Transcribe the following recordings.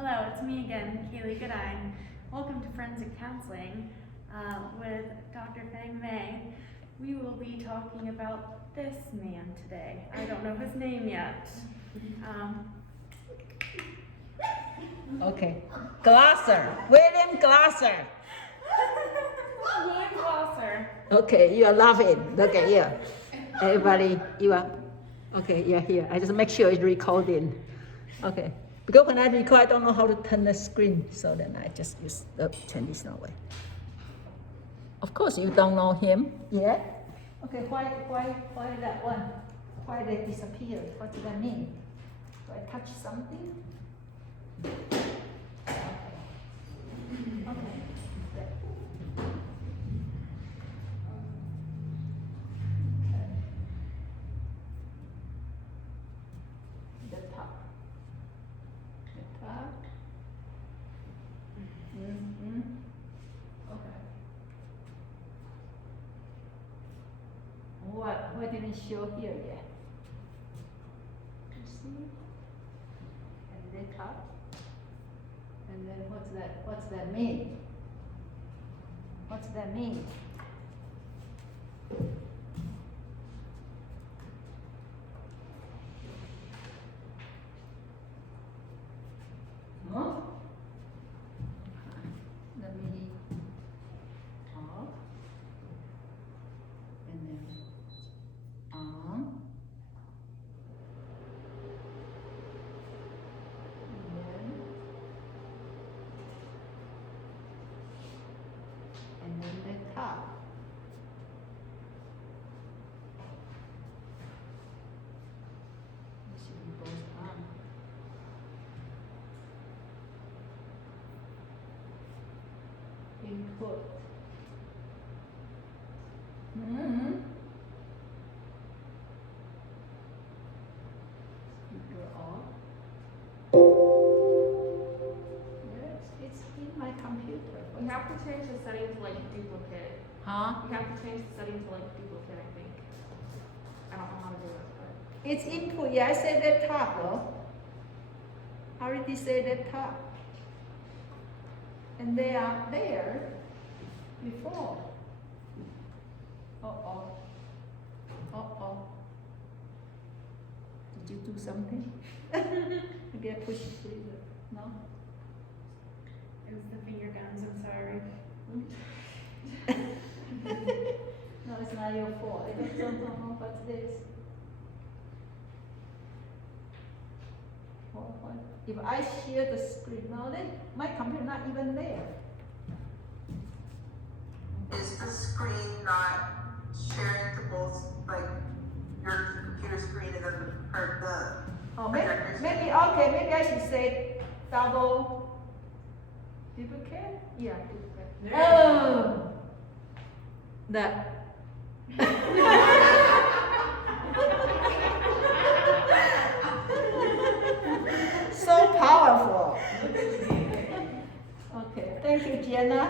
Hello, it's me again, Kaylee Goodine. Welcome to Forensic Counseling with Dr. Fang-Mei. We will be talking about this man today. I don't know his name yet. Okay, Glasser, William Glasser. William Glosser. Okay, you are laughing. Okay, yeah. Everybody, you are. Okay, yeah, here. I just make sure it's recording. Okay, because when I record, I don't know how to turn the screen, so then I just use the traditional way. Of course, you don't know him yet. Okay, why that one? Why they disappeared? What does that mean? Do I touch something? Okay. The top. Mm-hmm. Okay. What didn't show here yet? You see? And the top. And then what's that? What's that mean? What's that mean? Huh? Let me talk. And then on. And then the top. It should be both on. Input. Mm-hmm. Speaker off. Yes, it's in my computer. You have to change the setting to like duplicate. Huh? You have to change the setting to like duplicate, I think. I don't know how to do it, but. It's input. Yeah, I said that top though. I already said that top. And they are there before. Uh-oh. Uh-oh. Did you do something? Maybe I pushed it. No? It was the finger guns, I'm sorry. No, it's not your fault. I don't know what's this. What? If I share the screen, no, then my computer not even there. Is the screen not sharing to both, like, your computer screen and then the Oh, projector screen? maybe I should say double duplicate? Yeah, duplicate. Oh! That. So powerful. Okay, thank you, Jenna.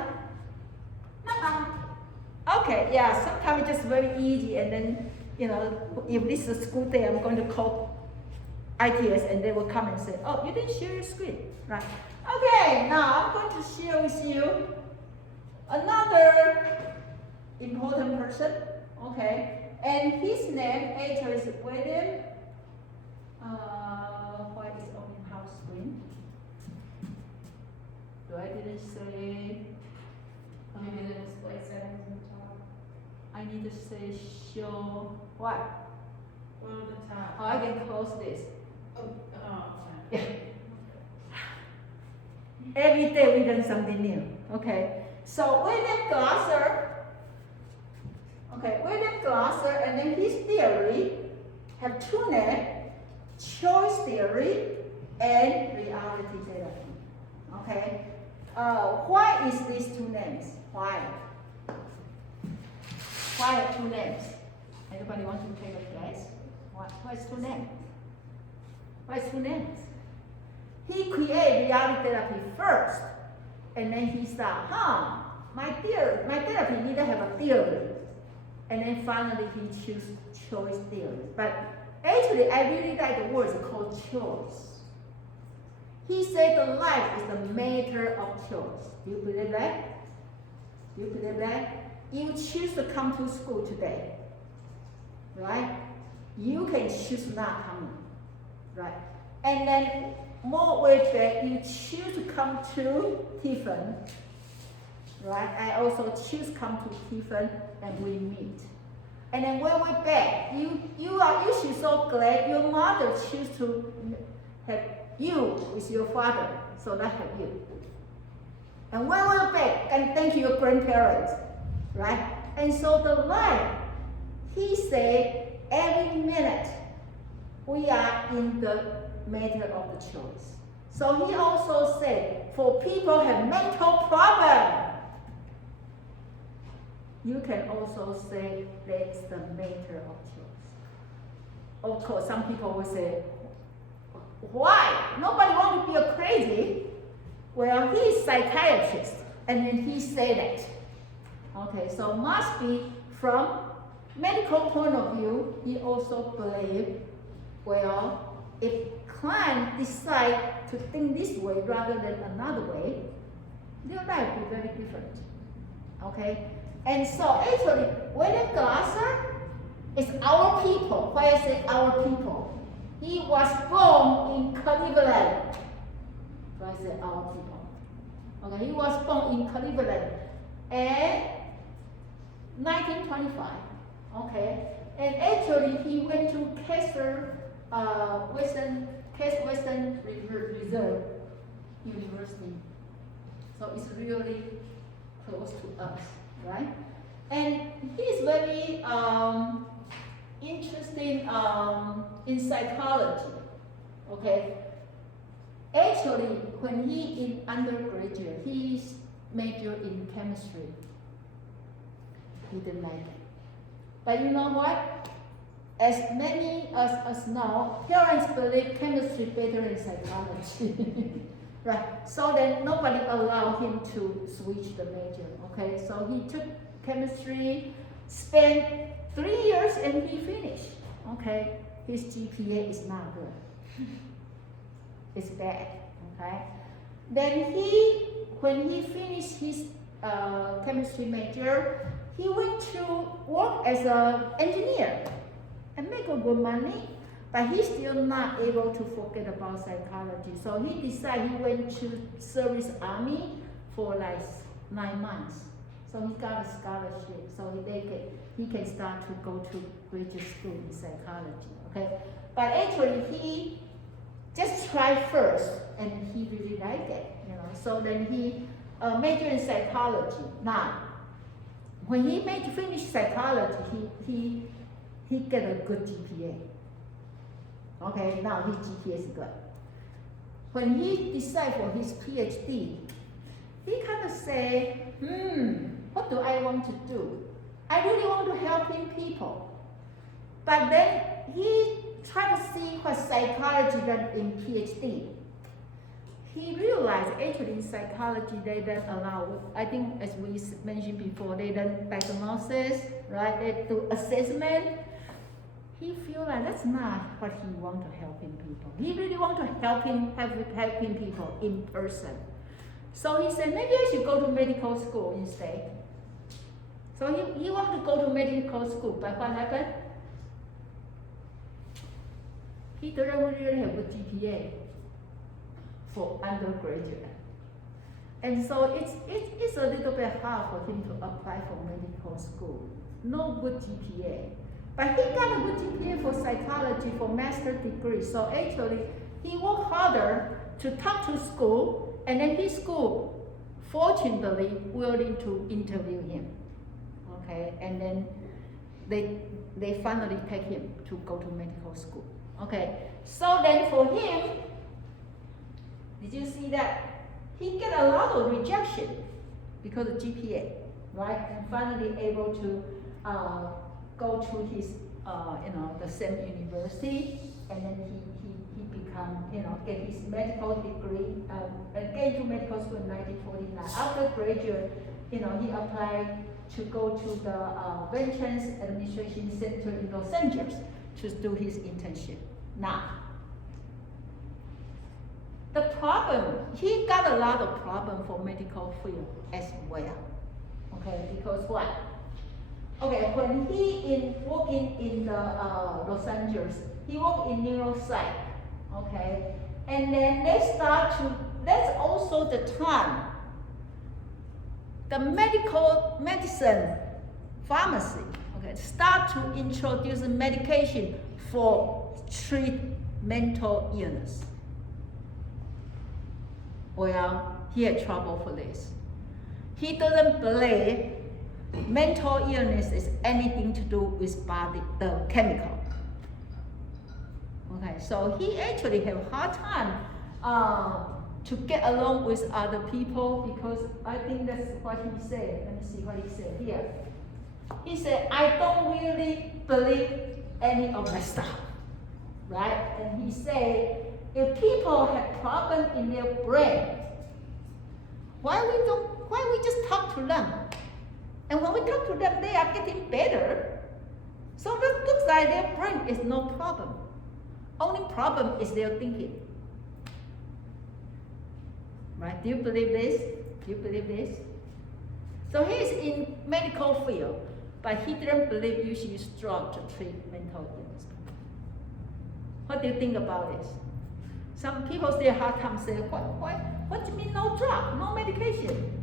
Okay, yeah, sometimes it's just very easy, and then, if this is a school day, I'm going to call ITS and they will come and say, oh, you didn't share your screen, right? Okay, now I'm going to share with you another important person, okay? And his name actually is William, why is open house screen? So I didn't say, Maybe the display settings on the top. I need to say show what? One at the top. Oh, I can close this. Oh, Yeah. Every day we learn something new. Okay. So William Glasser. Okay, William Glasser, and then his theory have two names: choice theory and reality therapy. Okay. Why is these two names? Why? Why have two names? Anybody want to take a guess? Why is two names? Why is two names? He created reality therapy first, and then he started, my therapy need to have a theory. And then finally he chose choice theory. But actually I really like the words called choice. He said the life is the matter of choice. Do you believe that? Do you believe that? You choose to come to school today, right? You can choose not coming, right? And then more with that, you choose to come to Tiffin, right? I also choose come to Tiffin and we meet. And then when we're back, you are usually so glad your mother choose to have you with your father, so that have you. And when we're back, and thank you your grandparents, right? And so the life, he said, every minute we are in the matter of the choice. So he also said, for people have mental problem, you can also say that's the matter of choice. Of course, some people will say, why? Nobody wants to be a crazy. Well, he's psychiatrist, and then he said that. Okay, so must be from medical point of view, he also believe, well, if client decide to think this way rather than another way, their life will be very different. Okay? And so actually, William Glasser is our people. Why I say our people? He was born in Cleveland. So I say our people. Okay, he was born in Cleveland in 1925. Okay, and actually he went to Western Reserve University. So it's really close to us, right? And he's very interesting in psychology. Okay. Actually, when he in undergraduate, he majored in chemistry. He didn't like it. But you know what? As many as us know, parents believe chemistry better than psychology. Right? So then nobody allowed him to switch the major. Okay? So he took chemistry, spent 3 years, and he finished. Okay? His GPA is not good. It's bad. Okay? Then when he finished his chemistry major, he went to work as an engineer and make a good money, but he's still not able to forget about psychology. So he decided he went to service army for like 9 months. So he got a scholarship, so he can start to go to graduate school in psychology. Okay, but actually he just tried first, and he really liked it. You know, so then he majored in psychology. Now, when he finished psychology, he get a good GPA. Okay, now his GPA is good. When he decided for his PhD, he kind of say, what do I want to do? I really want to helping people. But then he tried to see what psychology done in PhD. He realized actually in psychology they don't allow, I think as we mentioned before, they don't diagnosis, right? They do assessment. He feel like that's not what he want to helping people. He really want to helping people in person. So he said, maybe I should go to medical school instead. So he want to go to medical school, but what happened? He doesn't really have a GPA for undergraduate. And so it's a little bit hard for him to apply for medical school. No good GPA. But he got a good GPA for psychology for master's degree. So actually, he worked harder to talk to school, and then his school, fortunately, willing to interview him. Okay, and then they finally take him to go to medical school. Okay, so then for him, did you see that? He get a lot of rejection because of GPA, right? And finally able to go to his, the same university, and then he become, get his medical degree, get into medical school in 1949. After graduate, he applied to go to the Veterans Administration Center in Los Angeles to do his internship. Now, the problem, he got a lot of problem for medical field as well. Okay, because what? Okay, when he working in the Los Angeles, he worked in neuropsych. Okay, and then that's also the time the medicine pharmacy, okay, start to introduce medication for treat mental illness. Well, he had trouble for this. He doesn't believe mental illness is anything to do with body, the chemical. Okay, so he actually have a hard time to get along with other people, because I think that's what he said. Let me see what he said here. He said, I don't really believe any of that stuff, right? And he said, if people have problem in their brain, why we just talk to them? And when we talk to them, they are getting better. So that looks like their brain is no problem. Only problem is their thinking. Right? Do you believe this? Do you believe this? So he is in medical field, but he didn't believe you should use drug to treat mental illness. What do you think about this? Some people still hard time say, what do you mean no drug, no medication?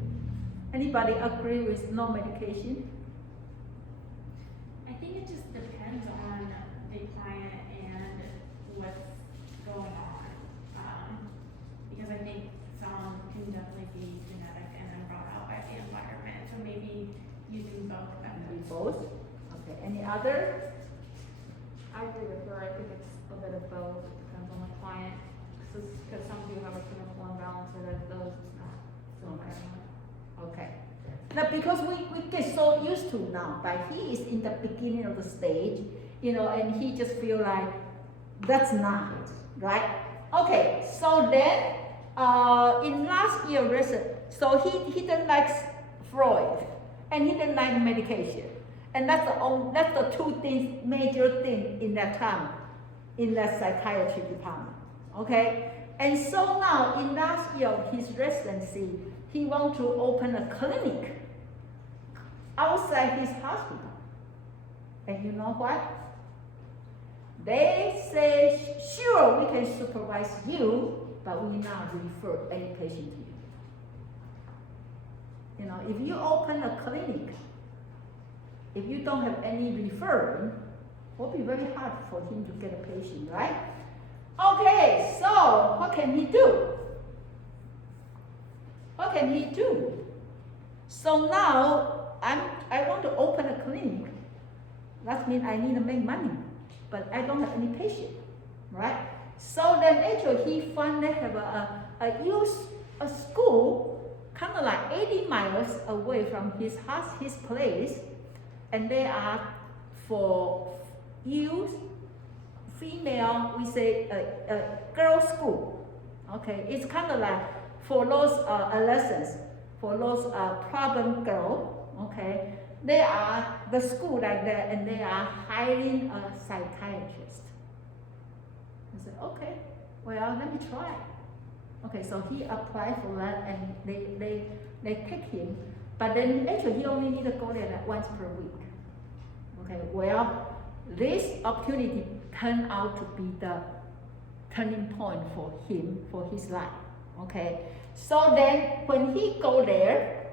Anybody agree with no medication? I think it just depends on the client and what's going on. Because I think some can definitely be genetic and then brought out by the environment. So maybe using both methods. Both? Okay, any other? I agree with her. I think it's a bit of both. It depends on the client. Because some do have a chemical imbalance, or that those not so prevalent. Okay. Now, because we get so used to now, but he is in the beginning of the stage, and he just feel like that's not, right? Okay, so then, in last year, so he didn't like Freud, and he didn't like medication. And that's the two things, major thing in that time, in that psychiatry department. Okay, and so now in last year of his residency, he want to open a clinic outside his hospital. And you know what? They say, sure, we can supervise you, but we not refer any patient to you. If you open a clinic, if you don't have any referring, it will be very hard for him to get a patient, right? Okay, so what can he do? What can he do? So now I want to open a clinic. That means I need to make money, but I don't have any patient, right? So then actually he finally have a school kind of like 80 miles away from his house, his place, and they are for youth, female, we say a girls' school. Okay, it's kind of like for those adolescents, for those problem girls. Okay, they are the school like that, and they are hiring a psychiatrist. I said, okay, well, let me try. Okay, so he applied for that, and they take him, but then actually he only need to go there like once per week. Okay, well, this opportunity turned out to be the turning point for him, for his life. Okay, so then when he go there,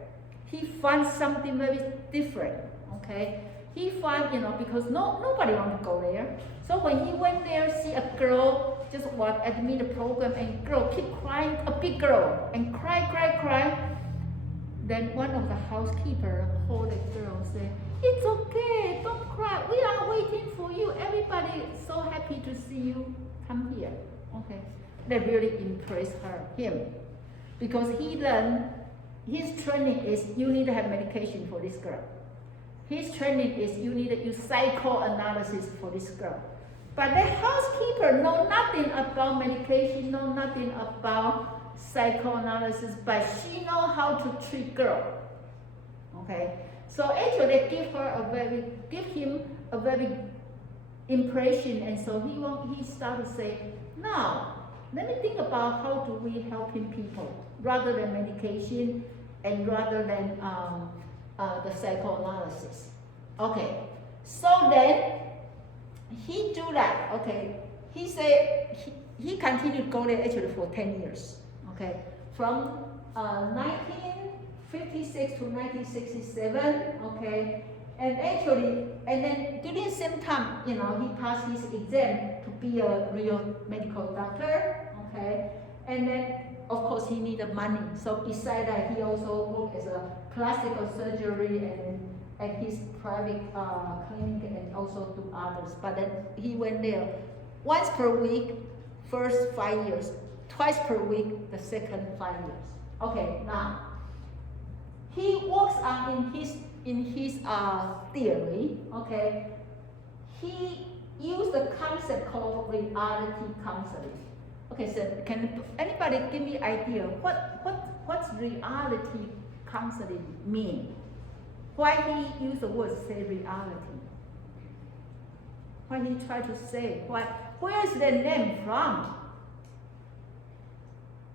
he finds something very different. Okay, he find, because nobody want to go there. So when he went there, see a girl just walk admit the program, and girl keep crying, a big girl, and cry. Then one of the housekeeper hold the girl and say, it's okay, don't cry, we are waiting for you, everybody is so happy to see you, come here. Okay, that really impressed him, because he learned, his training is you need to have medication for this girl. His training is you need to use psychoanalysis for this girl. But the housekeeper know nothing about medication, know nothing about psychoanalysis, but she know how to treat girl. Okay, so actually they give him a very impression, and so he start to say, now let me think about how do we helping people rather than medication and rather than the psychoanalysis. Okay, so then he do that. Okay, he said he continued go there actually for 10 years. Okay, from 1956 to 1967. Okay, and actually, and then during the same time, you know, he passed his exam to be a real medical doctor. Okay, and then of course he needed money. So besides that, he also worked as a plastic surgery and at his private clinic and also do others. But then he went there once per week, first 5 years, twice per week, the second 5 years. Okay, now he works on in his theory. Okay, he used the concept called reality counseling. Okay, so can anybody give me idea what's reality counseling mean? Why he used the word say reality? Why he tried to say where is the name from?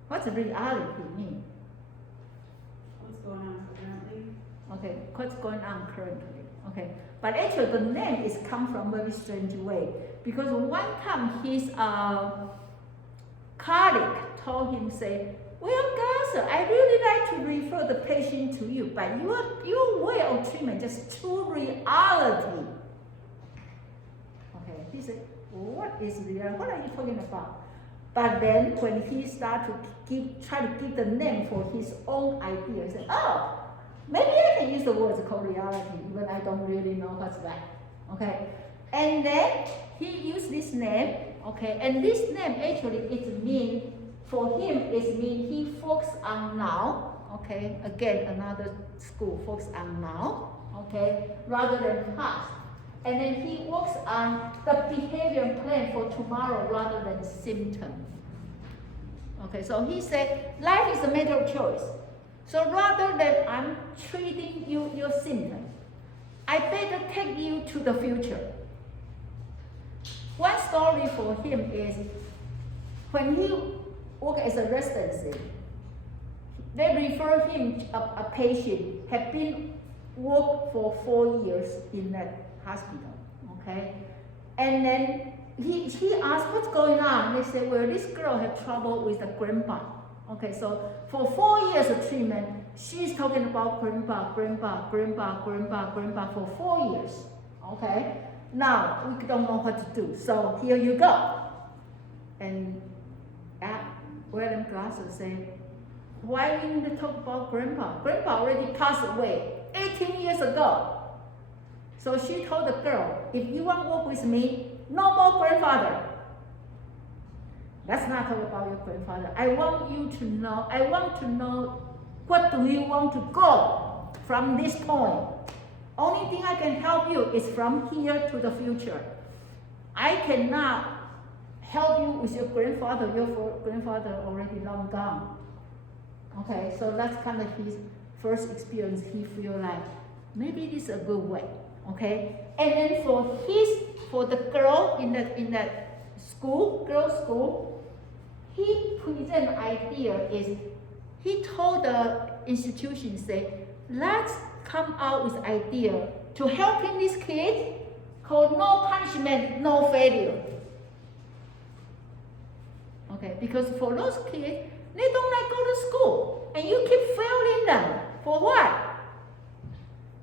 What's reality mean? What's going on currently? Okay, what's going on currently? Okay, but actually the name is come from a very strange way because one time his colleague told him, say, well, Garza, I really like to refer the patient to you, but your way of treatment just too reality. Okay, he said, what is real? What are you talking about? But then when he started to try to give the name for his own idea, he said, oh, maybe I can use the words called reality, even I don't really know what's that. Okay, and then he used this name. Okay, and this name actually it mean for him is mean he focus on now. Okay, again another school focus on now. Okay, rather than past, and then he works on the behavior plan for tomorrow rather than symptom. Okay, so he said life is a matter of choice. So rather than I'm treating your symptom, I better take you to the future. One story for him is when he worked as a residency, they refer him a patient had been worked for 4 years in that hospital. Okay, and then he asked what's going on. They said, well, this girl had trouble with the grandpa. Okay, so for 4 years of treatment, she's talking about grandpa for 4 years. Okay. Now, we don't know what to do, so here you go. And William Glasser said, why we need to talk about grandpa? Grandpa already passed away 18 years ago. So she told the girl, if you want to work with me, no more grandfather. Let's not talk about your grandfather. I want to know what do you want to go from this point. Only thing I can help you is from here to the future. I cannot help you with your grandfather. Your grandfather already long gone. Okay, so that's kind of his first experience. He feel like maybe this is a good way. Okay, and then for the girl in that school, girls' school, he present idea is he told the institution say, let's come out with idea to helping this kid called no punishment, no failure. Okay, because for those kids, they don't like go to school, and you keep failing them for what?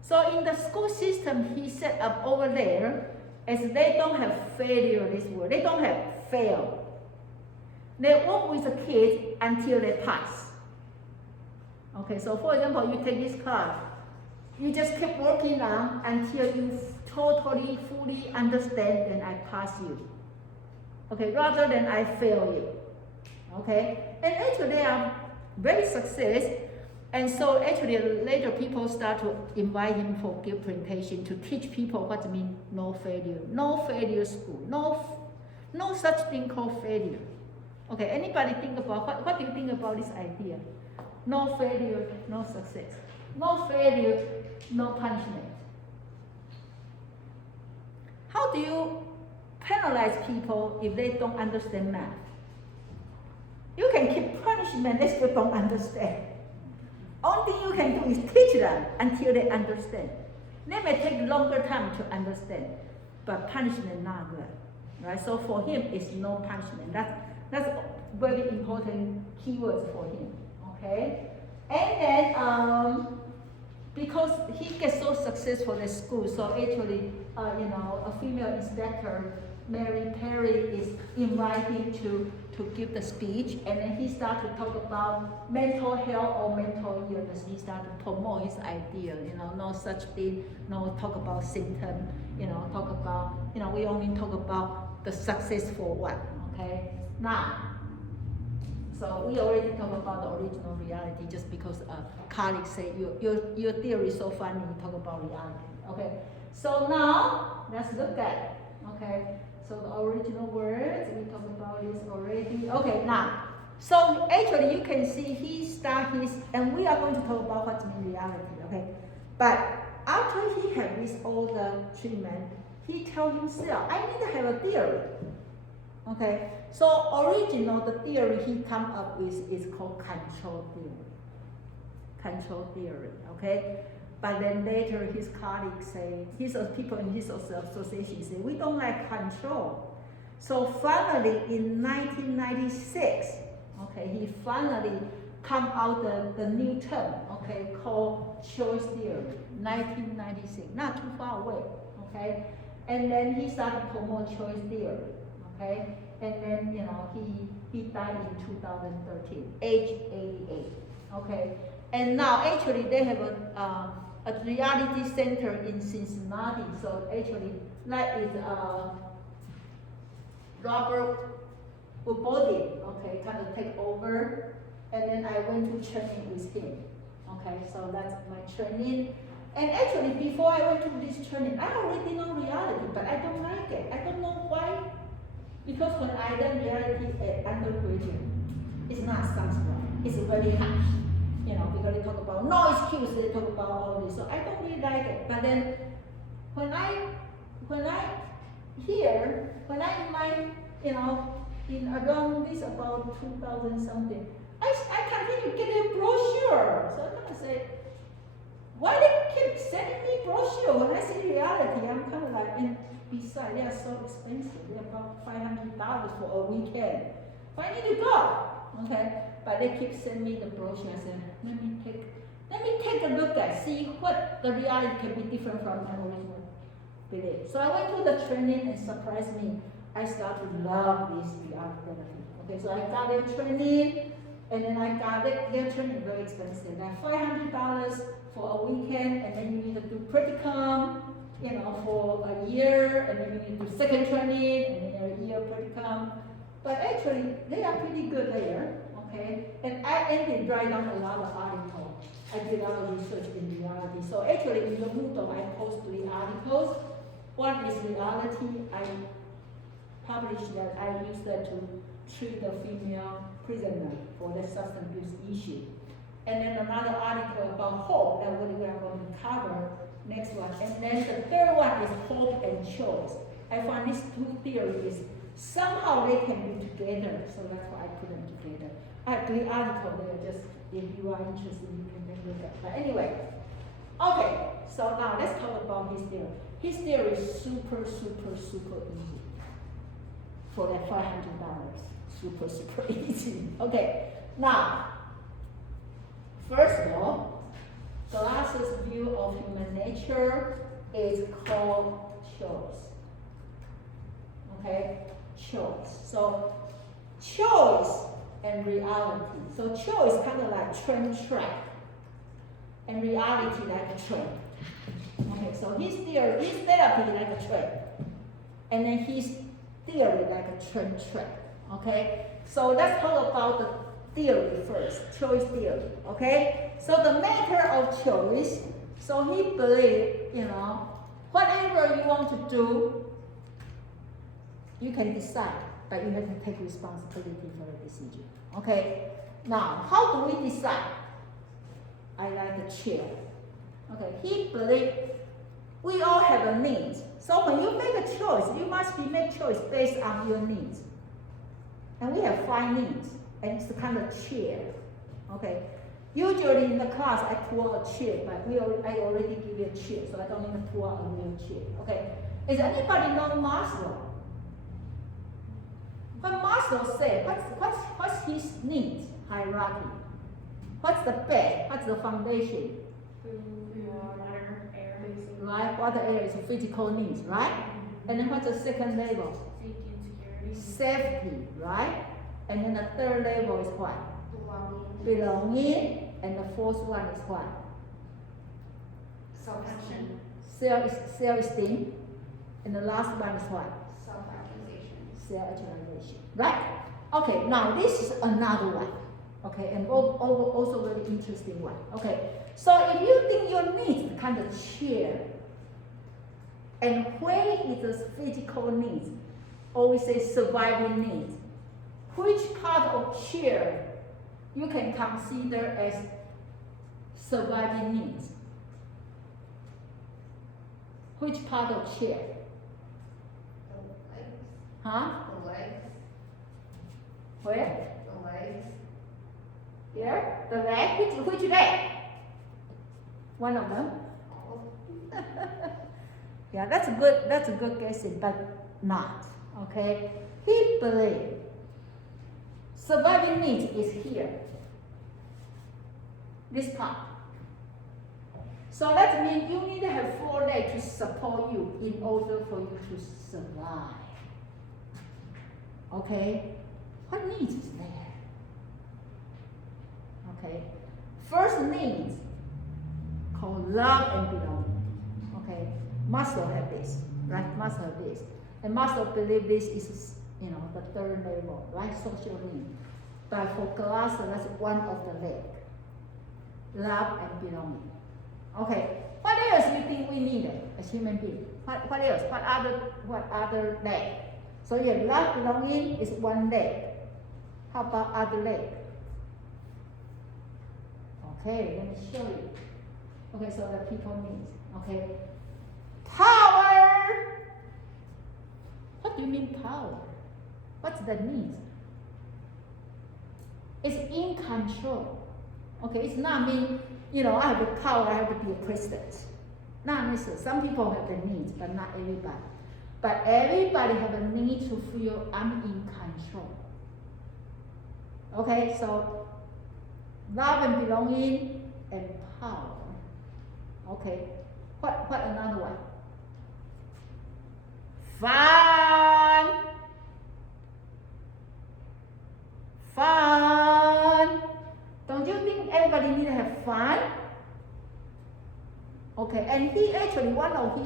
So in the school system he set up over there, as they don't have failure this word, they don't have fail. They work with the kids until they pass. Okay, so for example, you take this class, you just keep working on until you totally, fully understand, then I pass you. Okay, rather than I fail you. Okay, and actually they are very success, and so actually later people start to invite him for give presentation to teach people what mean no failure school, no such thing called failure. Okay, anybody think about what do you think about this idea? No failure, no success. No failure, no punishment. How do you penalize people if they don't understand math? You can keep punishment, they still don't understand. Only thing you can do is teach them until they understand. They may take longer time to understand, but punishment not good, right? So for him, it's no punishment. That's very important keywords for him, okay? And then because he gets so successful at school, so actually, a female inspector, Mary Perry, is invited to give the speech, and then he started to talk about mental health or mental illness. He started to promote his idea, no such thing, no talk about symptom, talk about, we only talk about the successful one, okay? Now, so we already talked about the original reality just because colleagues say your theory is so funny, you talk about reality, okay? So now, let's look at it, okay? So the original words, we talked about this already. Okay, now, so actually you can see he start his, and we are going to talk about what's mean reality, okay? But after he had this all the treatment, he tell himself, I need to have a theory, okay? So the theory he come up with is called control theory. Control theory, okay? But then later his colleagues say, people in his association say, we don't like control. So finally in 1996, okay, he finally come out the new term, okay, called choice theory, 1996, not too far away, okay? And then he started to promote choice theory, okay? And then, he died in 2013, age 88, okay? And now actually they have a reality center in Cincinnati. So actually that is Robert Ubodi, okay, kind of take over. And then I went to training with him. Okay, so that's my training. And actually before I went to this training, I already know reality, but I don't like it. I don't know why. Because when I learn reality at undergraduate, it's not sounds right. It's very harsh. Because they talk about no excuse, they talk about all this. So I don't really like it. But then when I in around this about 2000 something, I continue getting a brochure. So I kind of say, why they keep sending me brochure when I see reality? I'm kind of like, and besides, they are so expensive. They're about $500 for a weekend. But I need to go, okay? But they keep sending me the brochure. I said, let me take a look at, see what the reality can be different from my original belief. So I went to the training and surprised me. I started to love this reality. Okay, so I got their training, and then I got it. Their training very expensive, like $500 for a weekend, and then you need to do practicum, for a year, and then you need to do second training, and then a year practicum. But actually, they are pretty good there. Okay, and I ended write down a lot of articles. I did a lot of research in reality. So actually in the Moodle I post 3 articles. One is reality. I published that. I used that to treat the female prisoner for the substance abuse issue. And then another article about hope that we are going to cover next one. And then the third one is hope and choice. I find these 2 theories somehow they can be together. So that's why I put them together. I have 3 articles there, just if you are interested, you can take a look at. But anyway, okay, so now let's talk about his theory. His theory is super easy for that $500. Super easy. Okay, now, first of all, Glass's view of human nature is called choice. Okay, choice. So, choice and reality. So choice kind of like train track, and reality like a train. Okay, so his theory, his therapy like a train, and then his theory like a train track. Okay, so let's talk about the theory first, choice theory. Okay, so the matter of choice. So he believed, whatever you want to do, you can decide. But you have to take responsibility for the decision. Okay? Now, how do we decide? I like the chair. Okay, he believed we all have a needs. So when you make a choice, you must make choice based on your needs. And we have 5 needs. and it's the kind of chair. Okay. Usually in the class I pull a chair, but I already give you a chair, so I don't need to pull out a real chair. Okay. Is anybody know Maslow? What Maslow said, what's his needs hierarchy? What's the base? What's the foundation? Food, water, air. Right? Water, air is physical needs, right? And then what's the second level? Safety and security. Safety, right? And then the third level is what? Belonging. Belonging. And the fourth one is what? Self-action. Self-esteem. And the last one is what? Self-actualization. Self-actualization. Right? Okay, now this is another one. Okay, and also very interesting one. Okay, so if you think your needs kind of share, and where is the physical needs, or we say surviving needs, which part of share you can consider as surviving needs? Which part of share? The legs. Huh? The legs. Where? The legs. Here? The leg? Which leg? One of them? Yeah, that's a good guessing, but not. Okay? He believed surviving needs is here. This part. So that means you need to have 4 legs to support you in order for you to survive. Okay? What needs is there? Okay? First needs called love and belonging. Okay? Maslow have this, right? Maslow have this. And Maslow believe this is, the third level, right? Social need. But for Glasser, that's one of the leg. Love and belonging. Okay. What else do you think we need as human beings? What else? What other leg? So yeah, love, belonging is one leg. How about other leg? Okay, let me show you. Okay, so the people needs. Okay. Power! What do you mean power? What's the needs? It's in control. Okay, it's not mean, I have the power, I have to be a president. Not necessarily. Some people have the needs, but not everybody. But everybody have a need to feel I'm in control. Okay, so love and belonging and power. Okay, what another one? Fun. Fun. Don't you think everybody need to have fun? Okay, and he actually, one of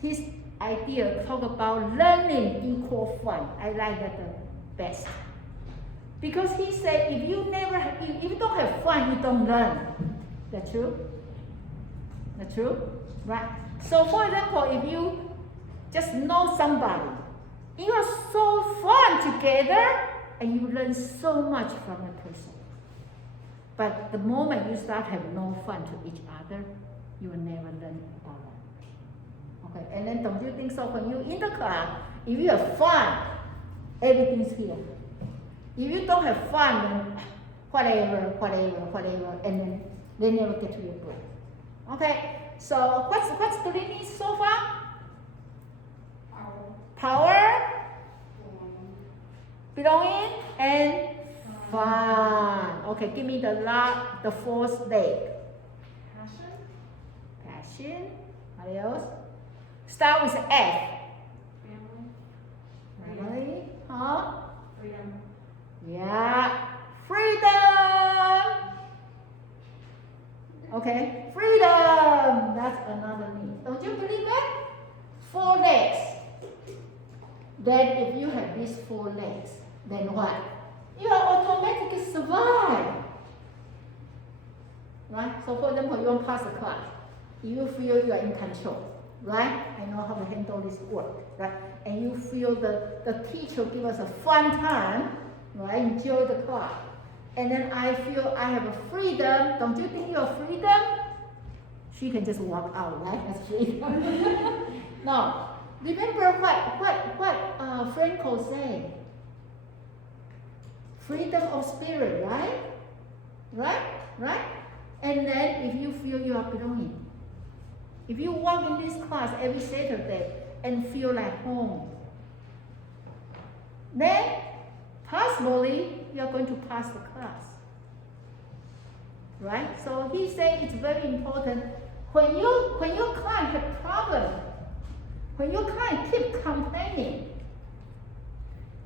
his idea talk about learning equal fun. I like that the best. Because he said if you don't have fun, you don't learn. That's true? That's true? Right? So for example, if you just know somebody, you are so fun together and you learn so much from a person. But the moment you start having no fun to each other, you will never learn about that. Okay, and then don't you think so when you're in the class, if you have fun, everything's here. If you don't have fun, then whatever, and then they never get to your break. Okay, so what's the needs so far? Power, belonging, and fun. Okay, give me the fourth leg. Passion. What else? Start with F. Family. Huh? Freedom. Yeah. Freedom. Okay. Freedom. That's another need. Don't you believe that? 4 legs. Then if you have these 4 legs, then what? You will automatically survive. Right? So for example, you want to pass the class. You feel you are in control. Right? I know how to handle this work. Right? And you feel the teacher give us a fun time. Right? Enjoy the class. And then I feel I have a freedom. Don't you think you have freedom? She can just walk out, right? That's freedom. No. Remember what Franco said? freedom of spirit, right? Right? And then if you feel you are belonging, if you walk in this class every Saturday and feel like home, then possibly you are going to pass the class. Right? So he said it's very important when your client have problem, when your client keep complaining,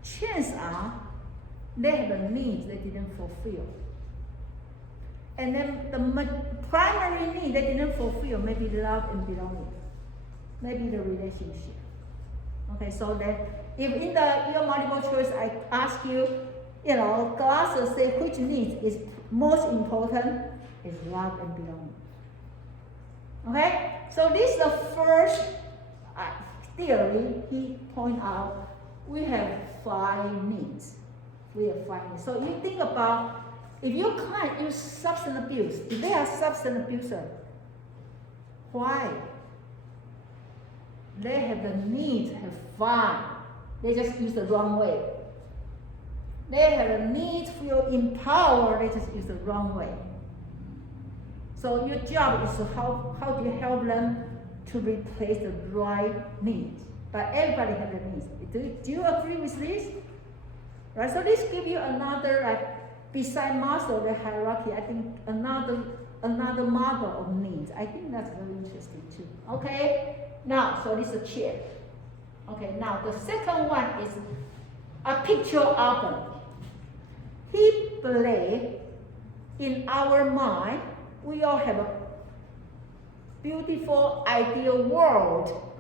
chances are they have a need they didn't fulfill. And then the primary need they didn't fulfill, maybe love and belonging, maybe the relationship. Okay, so that if in your multiple choice I ask you, classes say which need is most important, is love and belonging. Okay, so this is the first theory he point out. We have 5 needs. So you think about if your client use substance abuse, if they are substance abuser, why? They have the need to have fun. They just use the wrong way. They have a need to feel empowered, they just use the wrong way. So your job is to how do you help them to replace the right needs? But everybody has the needs. Do you agree with this? Right, so this gives you another, beside Maslow, the hierarchy, I think another model of needs. I think that's very interesting too. Okay, now, so this is a chair. Okay, now the second one is a picture album. He believes in our mind, we all have a beautiful, ideal world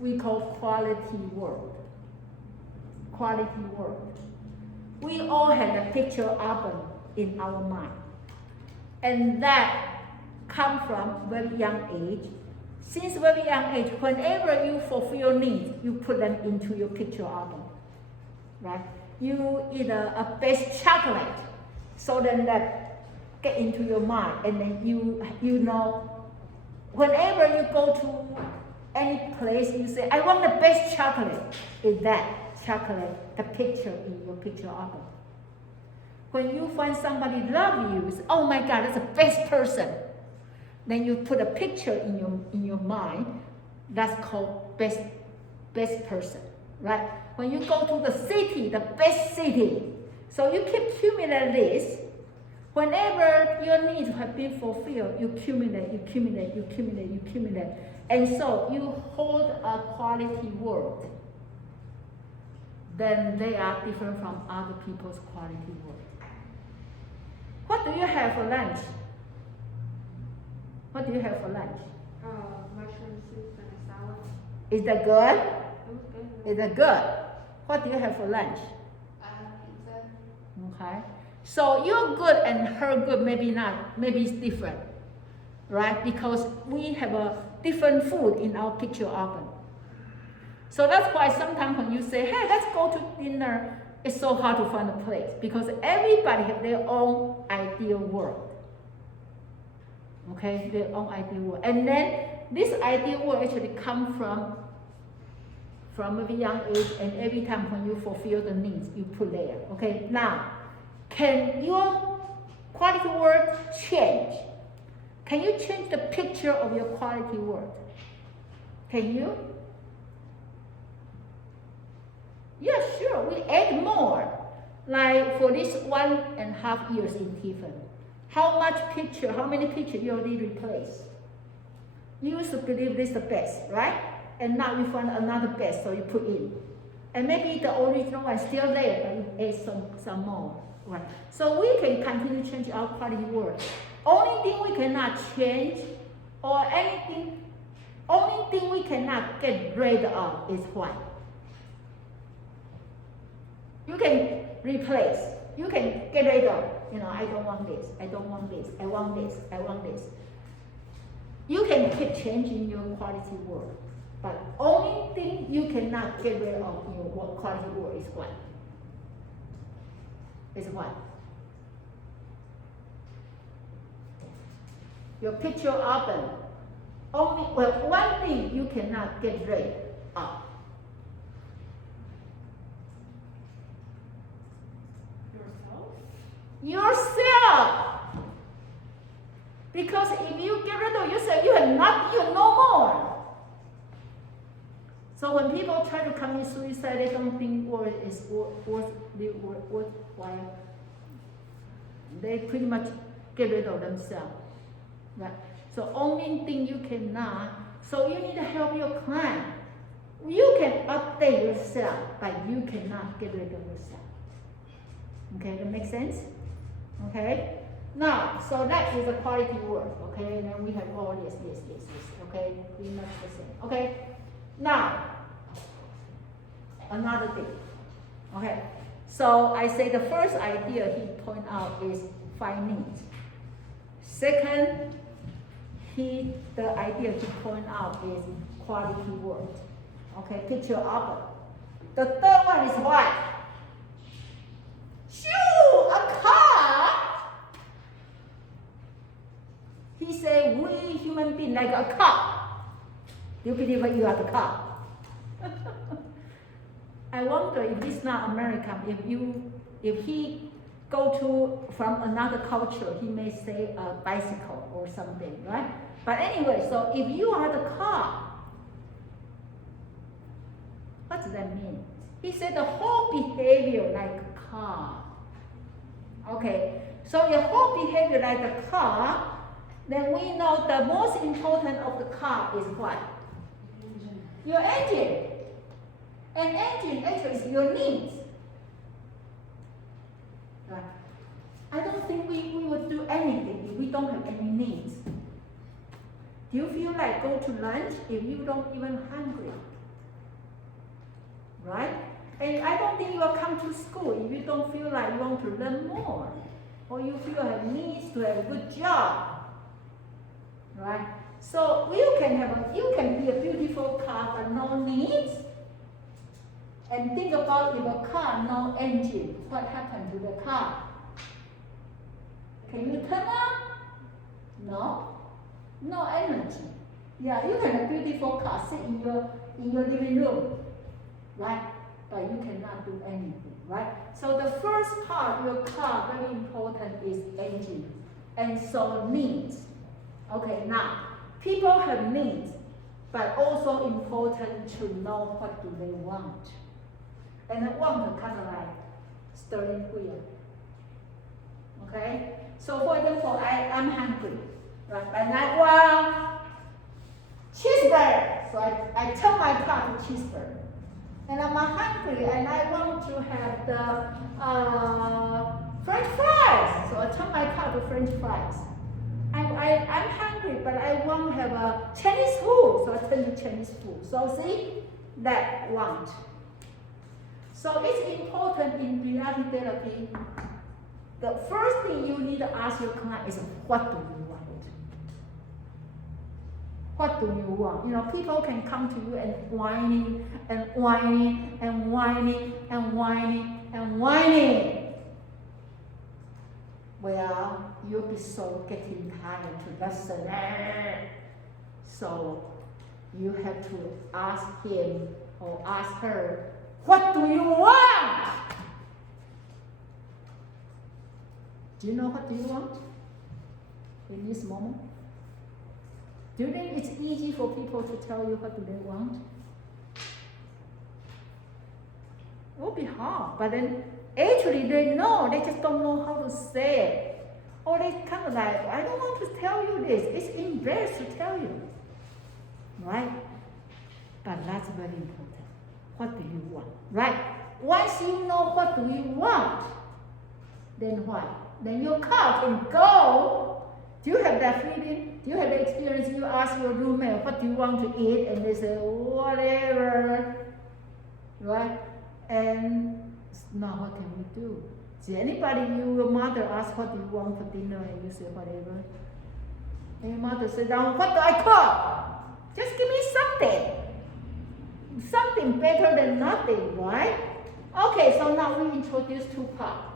we call quality world. Quality world. We all have a picture album in our mind. And that comes from very young age. Since very young age, whenever you fulfill needs, you put them into your picture album. Right? You eat a best chocolate, so then that get into your mind, and then you know, whenever you go to any place, you say, I want the best chocolate. Is that chocolate the picture in your picture album? When you find somebody love you, say, oh my God, that's the best person. Then you put a picture in your mind. That's called best person, right? When you go to the city, the best city, so you keep accumulating this. Whenever your needs have been fulfilled, you accumulate, and so you hold a quality world. Then they are different from other people's quality world. What do you have for lunch? What do you have for lunch? Mushroom soup and a salad. Is that good? It was good. Is that good? What do you have for lunch? Pizza. Okay. So your good and her good maybe not, maybe it's different, right? Because we have a different food in our picture album. So that's why sometimes when you say, hey, let's go to dinner, it's so hard to find a place because everybody has their own ideal world. Okay, their own ideal world. And then this ideal world actually comes from a very young age, and every time when you fulfill the needs, you put there. Okay, now, can your quality world change? Can you change the picture of your quality world? Can you? Yeah, sure, we add more. Like for this 1.5 years in Tiffin, how many pictures you already replaced? You used to believe this is the best, right? And now you find another best, so you put in. And maybe the original one is still there, but you add some more. Right? So we can continue to change our quality world. Only thing we cannot change, or only thing we cannot get rid of is what? You can replace, you can get rid of, I don't want this, I don't want this, I want this, I want this. You can keep changing your quality world, but only thing you cannot get rid of in your quality world is what? Is what? Your picture album. One thing you cannot get rid of. Yourself? Because if you get rid of yourself, you have not, you no more. So when people try to commit suicide, they don't think is worthwhile. They pretty much get rid of themselves. Right? So only thing you cannot, so you need to help your client. You can update yourself, but you cannot get rid of yourself. Okay, that makes sense? Okay? Now, so that is a quality work, okay? And then we have all this, okay? Pretty much the same, okay? Now, another thing, okay? So I say the first idea he point out is 5 needs. Second, the idea he point out is quality work. Okay, picture opera. The third one is what? Shoo, a car. He said, we human beings like a car. Do you believe that you are the car? I wonder if it's not American, if he go from another culture, he may say a bicycle or something, right? But anyway, so if you are the car, what does that mean? He said the whole behavior like a car. Okay, so your whole behavior like a car, then we know the most important of the car is what? Your engine. And engine actually is your needs. Right? I don't think we would do anything if we don't have any needs. Do you feel like go to lunch if you don't even hungry? Right? And I don't think you will come to school if you don't feel like you want to learn more. Or you feel have needs to have a good job. Right? So you can be a beautiful car but no needs. And think about if a car no engine, what happened to the car? Can you turn on? No. No energy. Yeah, you can have a beautiful car, sit in your living room, right? But you cannot do anything, right? So the first part, your car, very important is engine. And so needs. Okay, now, people have needs, but also important to know what do they want. And I want to kind of like steering wheel. Okay? So for example, I'm hungry, right? And I want cheeseburger. So I tell my car to cheeseburger. And I'm hungry and I want to have the French fries. So I tell my car to French fries. I'm hungry, but I want to have a Chinese food. So I tell you Chinese food. So see, that want. So it's important in reality therapy. The first thing you need to ask your client is, what do you want? What do you want? You know, people can come to you and whining and whining and whining and whining and whining. Well, you'll be so getting tired to listen. So you have to ask him or ask her, what do you want? Do you know what do you want in this moment? Do you think it's easy for people to tell you what do they want? It will be hard, but then actually they know, they just don't know how to say it. Or they kind of like, I don't want to tell you this, it's embarrassed to tell you. Right? But that's very important. What do you want? Right? Once you know what do you want, then what? Then your car can go. Do you have that feeling? Do you have the experience? You ask your roommate, what do you want to eat? And they say, whatever. Right? And now what can we do? See, anybody, your mother ask, what do you want for dinner? And you say, whatever. And your mother says, now what do I cook? Just give me something. Something better than nothing, right? Okay, so now we introduce 2 parts.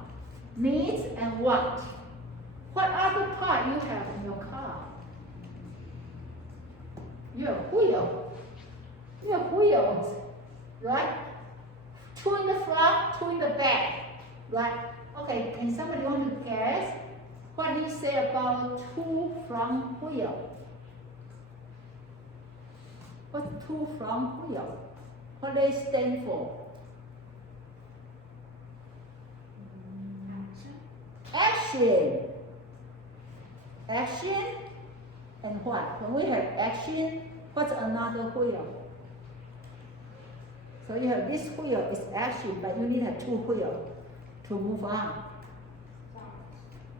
Needs and want. What other part you have in your car? Your wheel. Your wheels, right? 2 in the front, 2 in the back, right? Okay, can somebody want to guess What he say about two front wheel? What's two front wheel? What they stand for? Action. Action and what? When we have action, what's another wheel? So you have this wheel is action, but you need to have two wheels to move on.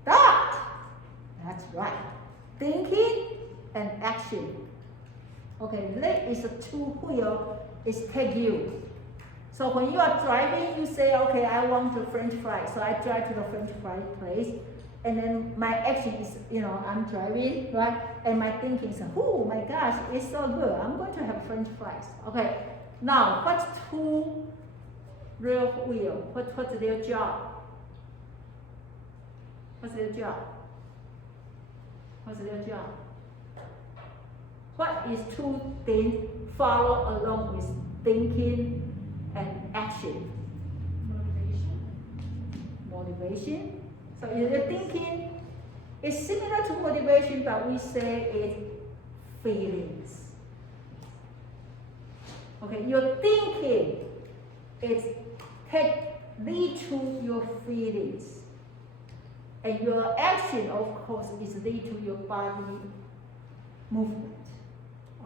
Thought. That's right. Thinking and action. Okay, leg is a two wheel, it's take you. So when you are driving, you say, okay, I want the French fry. So I drive to the French fry place. And then my action is, I'm driving, right? And my thinking is, oh my gosh, it's so good. I'm going to have French fries. Okay, now what's two real wheel? What's their job? What's their job? What's their job? What is two things follow along with thinking and action? Motivation. So your thinking is similar to motivation, but we say it's feelings. Okay, your thinking is lead to your feelings. And your action, of course, is lead to your body movement.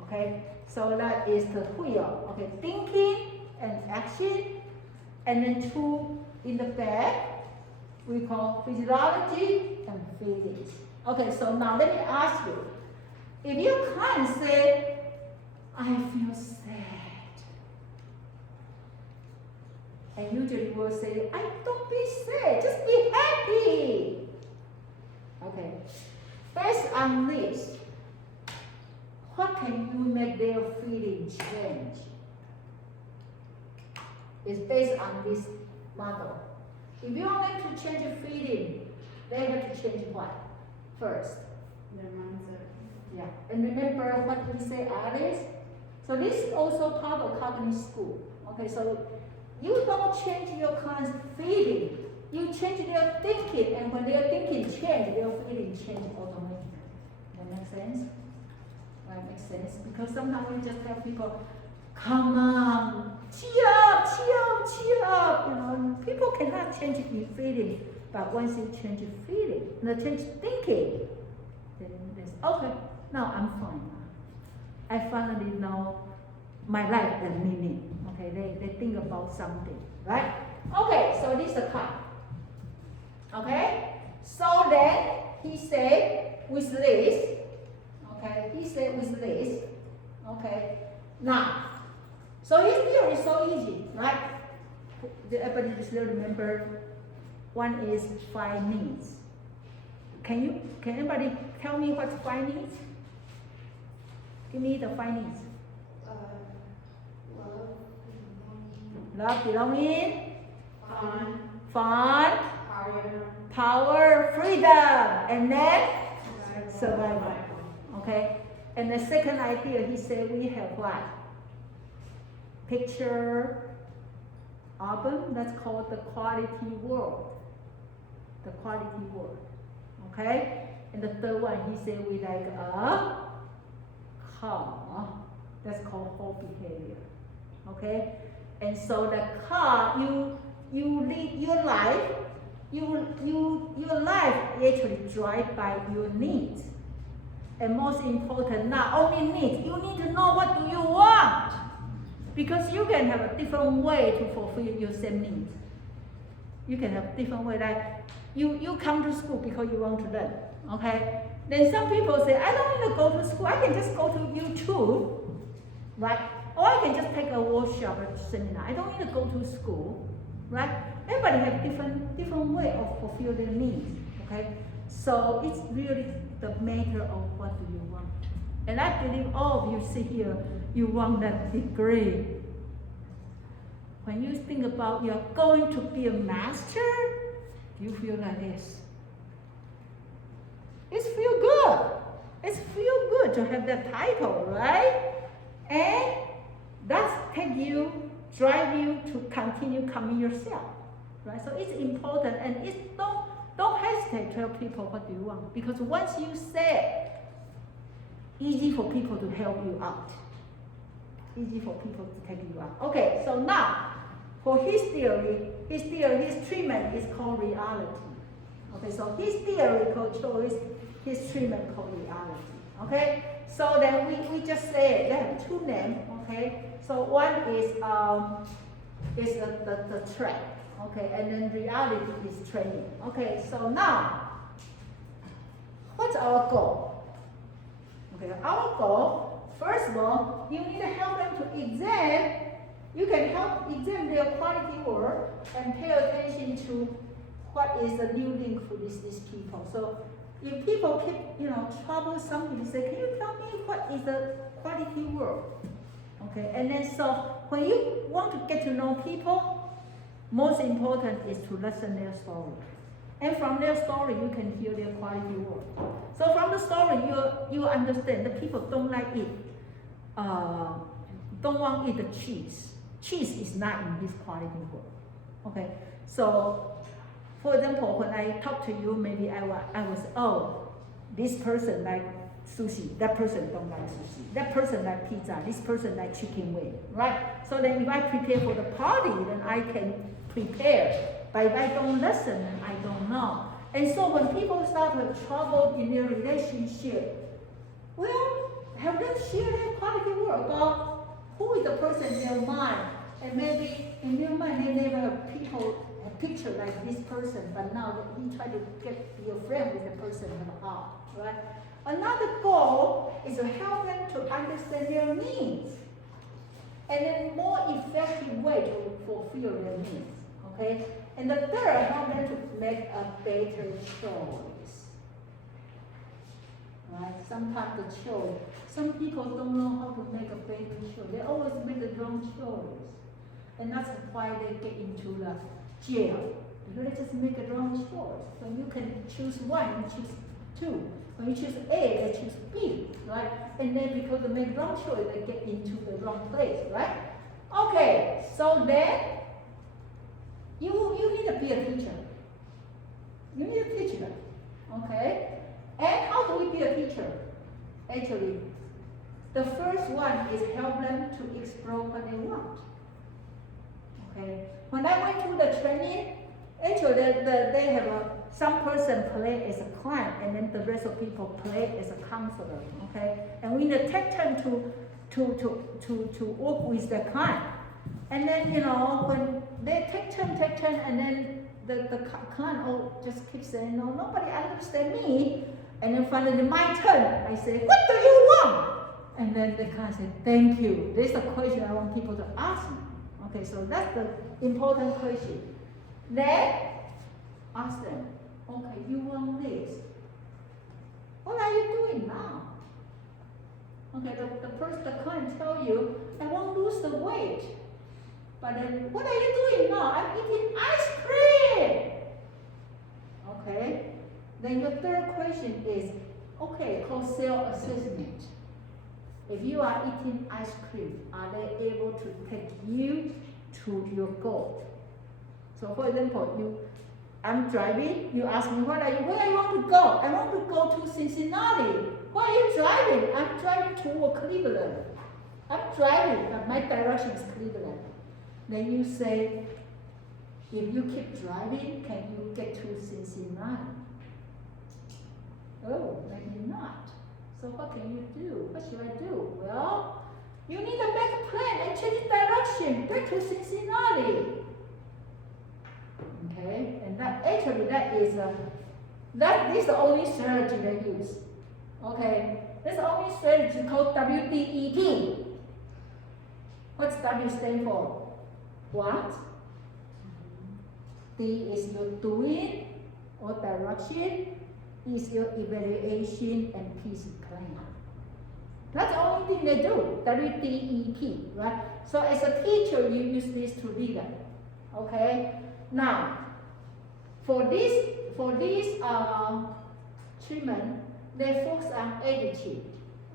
Okay, so that is the wheel. Okay, thinking and action, and then two in the back, we call physiology and feelings. Okay, so now let me ask you, if you can't say, I feel sad, and usually we'll say, don't be sad, just be happy. Okay, based on this, what can you make their feeling change? It's based on this model. If you want them to change a feeling, they have to change what? First. Their mindset. Yeah. And remember what we say Alice? So this is also part of cognitive school. Okay, so you don't change your client's feeling. You change their thinking, and when their thinking change, their feeling change automatically. That makes sense? That makes sense. Because sometimes we just tell people, come on, cheer up, cheer up, cheer up. People cannot change their feeling, but once you change your feeling, change thinking, then they say, okay, now I'm fine. I finally know my life and meaning. Okay, they think about something, right? Okay, so this is a car. Okay, so then he said with this. Okay, he said with this. Okay, now. So his theory is so easy, right? Everybody still remember one is 5 needs. Can anybody tell me what's 5 needs? Give me the 5 needs. Love, belonging, fun, power, freedom, and then survival. Okay? And the second idea, he said we have what? Picture album, that's called the quality world. The quality world. Okay? And the third one, he said we like a car. That's called whole behavior. Okay? And so the car, you lead your life, your life actually driven by your needs. And most important, not only needs, you need to know what do you want. Because you can have a different way to fulfill your same needs. You can have different way, like you come to school because you want to learn, okay? Then some people say, I don't need to go to school, I can just go to YouTube, right? Or I can just take a workshop or seminar. I don't need to go to school, right? Everybody have different way of fulfill their needs, okay? So it's really the matter of what do you want. And I believe all of you sit here, you want that degree. When you think about you're going to be a master, you feel like this. It feels good. It feels good to have that title, right? And that's drive you to continue coming yourself, right? So it's important, and it's don't hesitate to tell people what you want, because once you say it, easy for people to help you out. Easy for people to take you out. Okay, so now, for his theory, his treatment is called reality. Okay, so his theory called choice, his treatment called reality. Okay, so then we just say they have two names. Okay, so one is the track. Okay, and then reality is training. Okay, so now, what's our goal? Okay, our goal, first of all, you need to help them to examine. You can help examine their quality work and pay attention to what is the new link for these people. So if people keep, trouble something, you say, can you tell me what is the quality work? Okay, and then so when you want to get to know people, most important is to listen their story. And from their story, you can hear their quality work. So from the story, you understand the people don't like it, don't want to eat the cheese. Cheese is not in his quality work. Okay, so for example, when I talk to you, maybe I was, oh, this person like sushi, that person don't like sushi, that person like pizza, this person like chicken wing, right? So then if I prepare for the party, then I can prepare. But if I don't listen, then I don't know. And so when people start to have trouble in their relationship, well, have them share their quality work about who is the person in their mind. And maybe in their mind they never have a picture like this person, but now he try to be a friend with the person in the heart, right? Another goal is to help them to understand their needs, and then more effective way to fulfill their needs. Okay, and the third, help them to make a better choice. Right? Sometimes the choice, some people don't know how to make a better choice. They always make the wrong choice, and that's why they get into the jail. Because they just make a wrong choice. So you can choose one, you choose two. When you choose A, they choose B, right? And then because they make wrong choice, they get into the wrong place, right? Okay, so then you need to be a teacher. You need a teacher, okay? And how do we be a teacher? Actually, the first one is help them to explore what they want. Okay, when I went through the training, actually they have some person play as a client, and then the rest of people play as a counselor. Okay, and we need to take time to work with the client. And then when they take turn, and then the client just keeps saying, no, nobody understands me. And then finally my turn, I say, what do you want? And then the client said, thank you. This is the question I want people to ask me. Okay, so that's the important question. Then ask them, okay, you want this. What are you doing now? Okay, the client tell you, I want to lose the weight. But then, what are you doing now? I'm eating ice cream. Okay, then the third question is, okay, called self-assessment. If you are eating ice cream, are they able to take you to your goal? So for example, I'm driving, you ask me, where you want to go? I want to go to Cincinnati. Why are you driving? I'm driving toward Cleveland. I'm driving, but my direction is Cleveland. Then you say, if you keep driving, can you get to Cincinnati? Oh, maybe not. So what can you do? What should I do? Well, you need to make a plan and change direction. Get to Cincinnati. Okay, and that is the only strategy they use. Okay, that's the only strategy called WDEP. What's W stand for? What? D is your doing or direction, E is your evaluation, and P is plan. That's the only thing they do, WDEP, right? So as a teacher, you use this to lead them, okay? Now, for this treatment, they focus on attitude,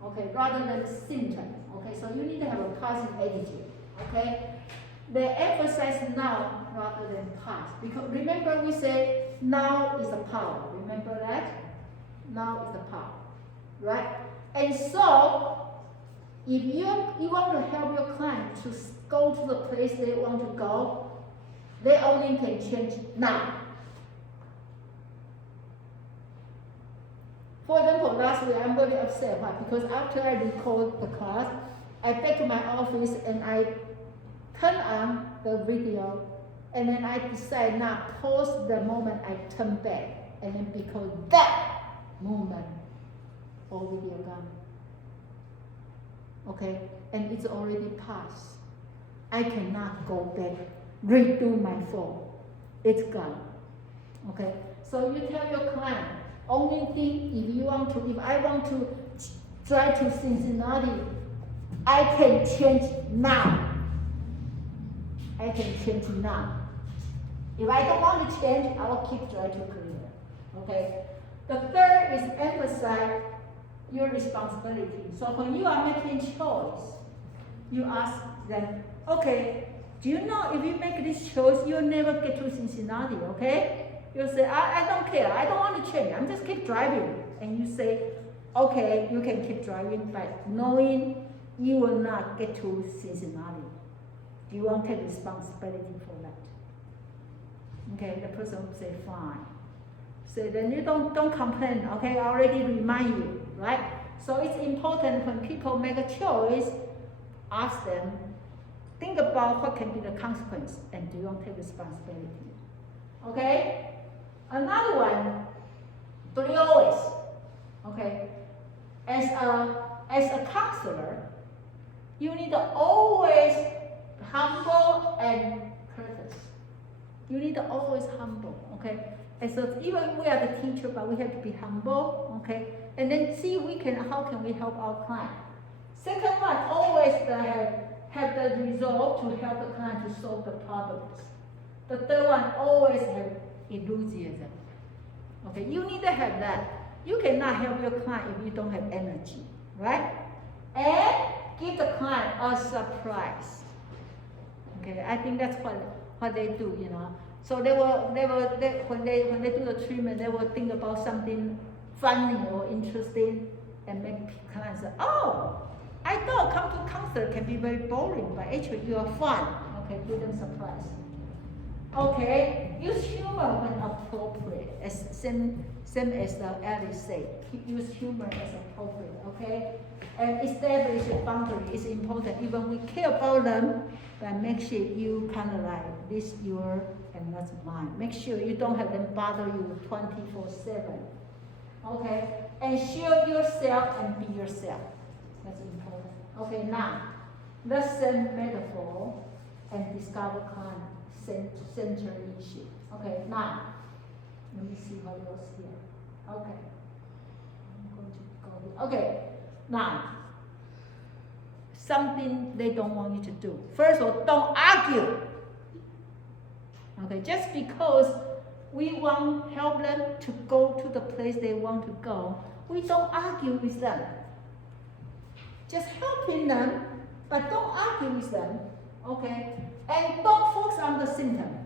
okay, rather than symptom, okay? So you need to have a positive attitude, okay? They emphasize now rather than past, because remember we say now is the power. Remember that? Now is the power, right? And so, if you want to help your client to go to the place they want to go, they only can change now. For example, last week I'm very upset. Why? Because after I record the class, I back to my office and I turn on the video, and then I decide now pause the moment I turn back, and then because that moment, all video gone. Okay, and it's already passed. I cannot go back, redo my phone. It's gone. Okay, so you tell your client, only thing if I want to drive to Cincinnati, I can change now. I can change now. If I don't want to change, I will keep driving to Korea. Okay. The third is emphasize your responsibility. So when you are making choice, you ask them, okay, do you know if you make this choice, you'll never get to Cincinnati, okay? You say, I don't care, I don't want to change, I'm just keep driving. And you say, okay, you can keep driving, but knowing you will not get to Cincinnati. You won't take responsibility for that. Okay, the person will say, fine. So then you don't complain, okay? I already remind you, right? So it's important when people make a choice, ask them, think about what can be the consequence, and do you take responsibility? Okay? Another one, 3 always. Okay? As a counselor, you need to always humble and courteous. You need to always humble, okay? And so even we are the teacher, but we have to be humble, okay? And then see how can we help our client. Second one, always have the resolve to help the client to solve the problems. The third one, always have enthusiasm. Okay, you need to have that. You cannot help your client if you don't have energy, right? And give the client a surprise. Okay, I think that's what they do, you know. So when they do the treatment, they will think about something funny or interesting and make clients say, oh, I thought come to counselor can be very boring, but actually you are fun. Okay, give them surprise. Okay, use humor when appropriate, same as Alice said. Use humor as appropriate, okay? And establish a boundary is important. Even we care about them, but make sure you kind of like this your and that's mine. Make sure you don't have them bother you 24/7. Okay, and shield yourself and be yourself. That's important. Okay, now let's send metaphor and discover client center issue. Okay, now let me see what else here. Okay, I'm going to go here. Okay, now something they don't want you to do. First of all, don't argue. Okay, just because we want to help them to go to the place they want to go, we don't argue with them. Just helping them, but don't argue with them. Okay, and don't focus on the symptom.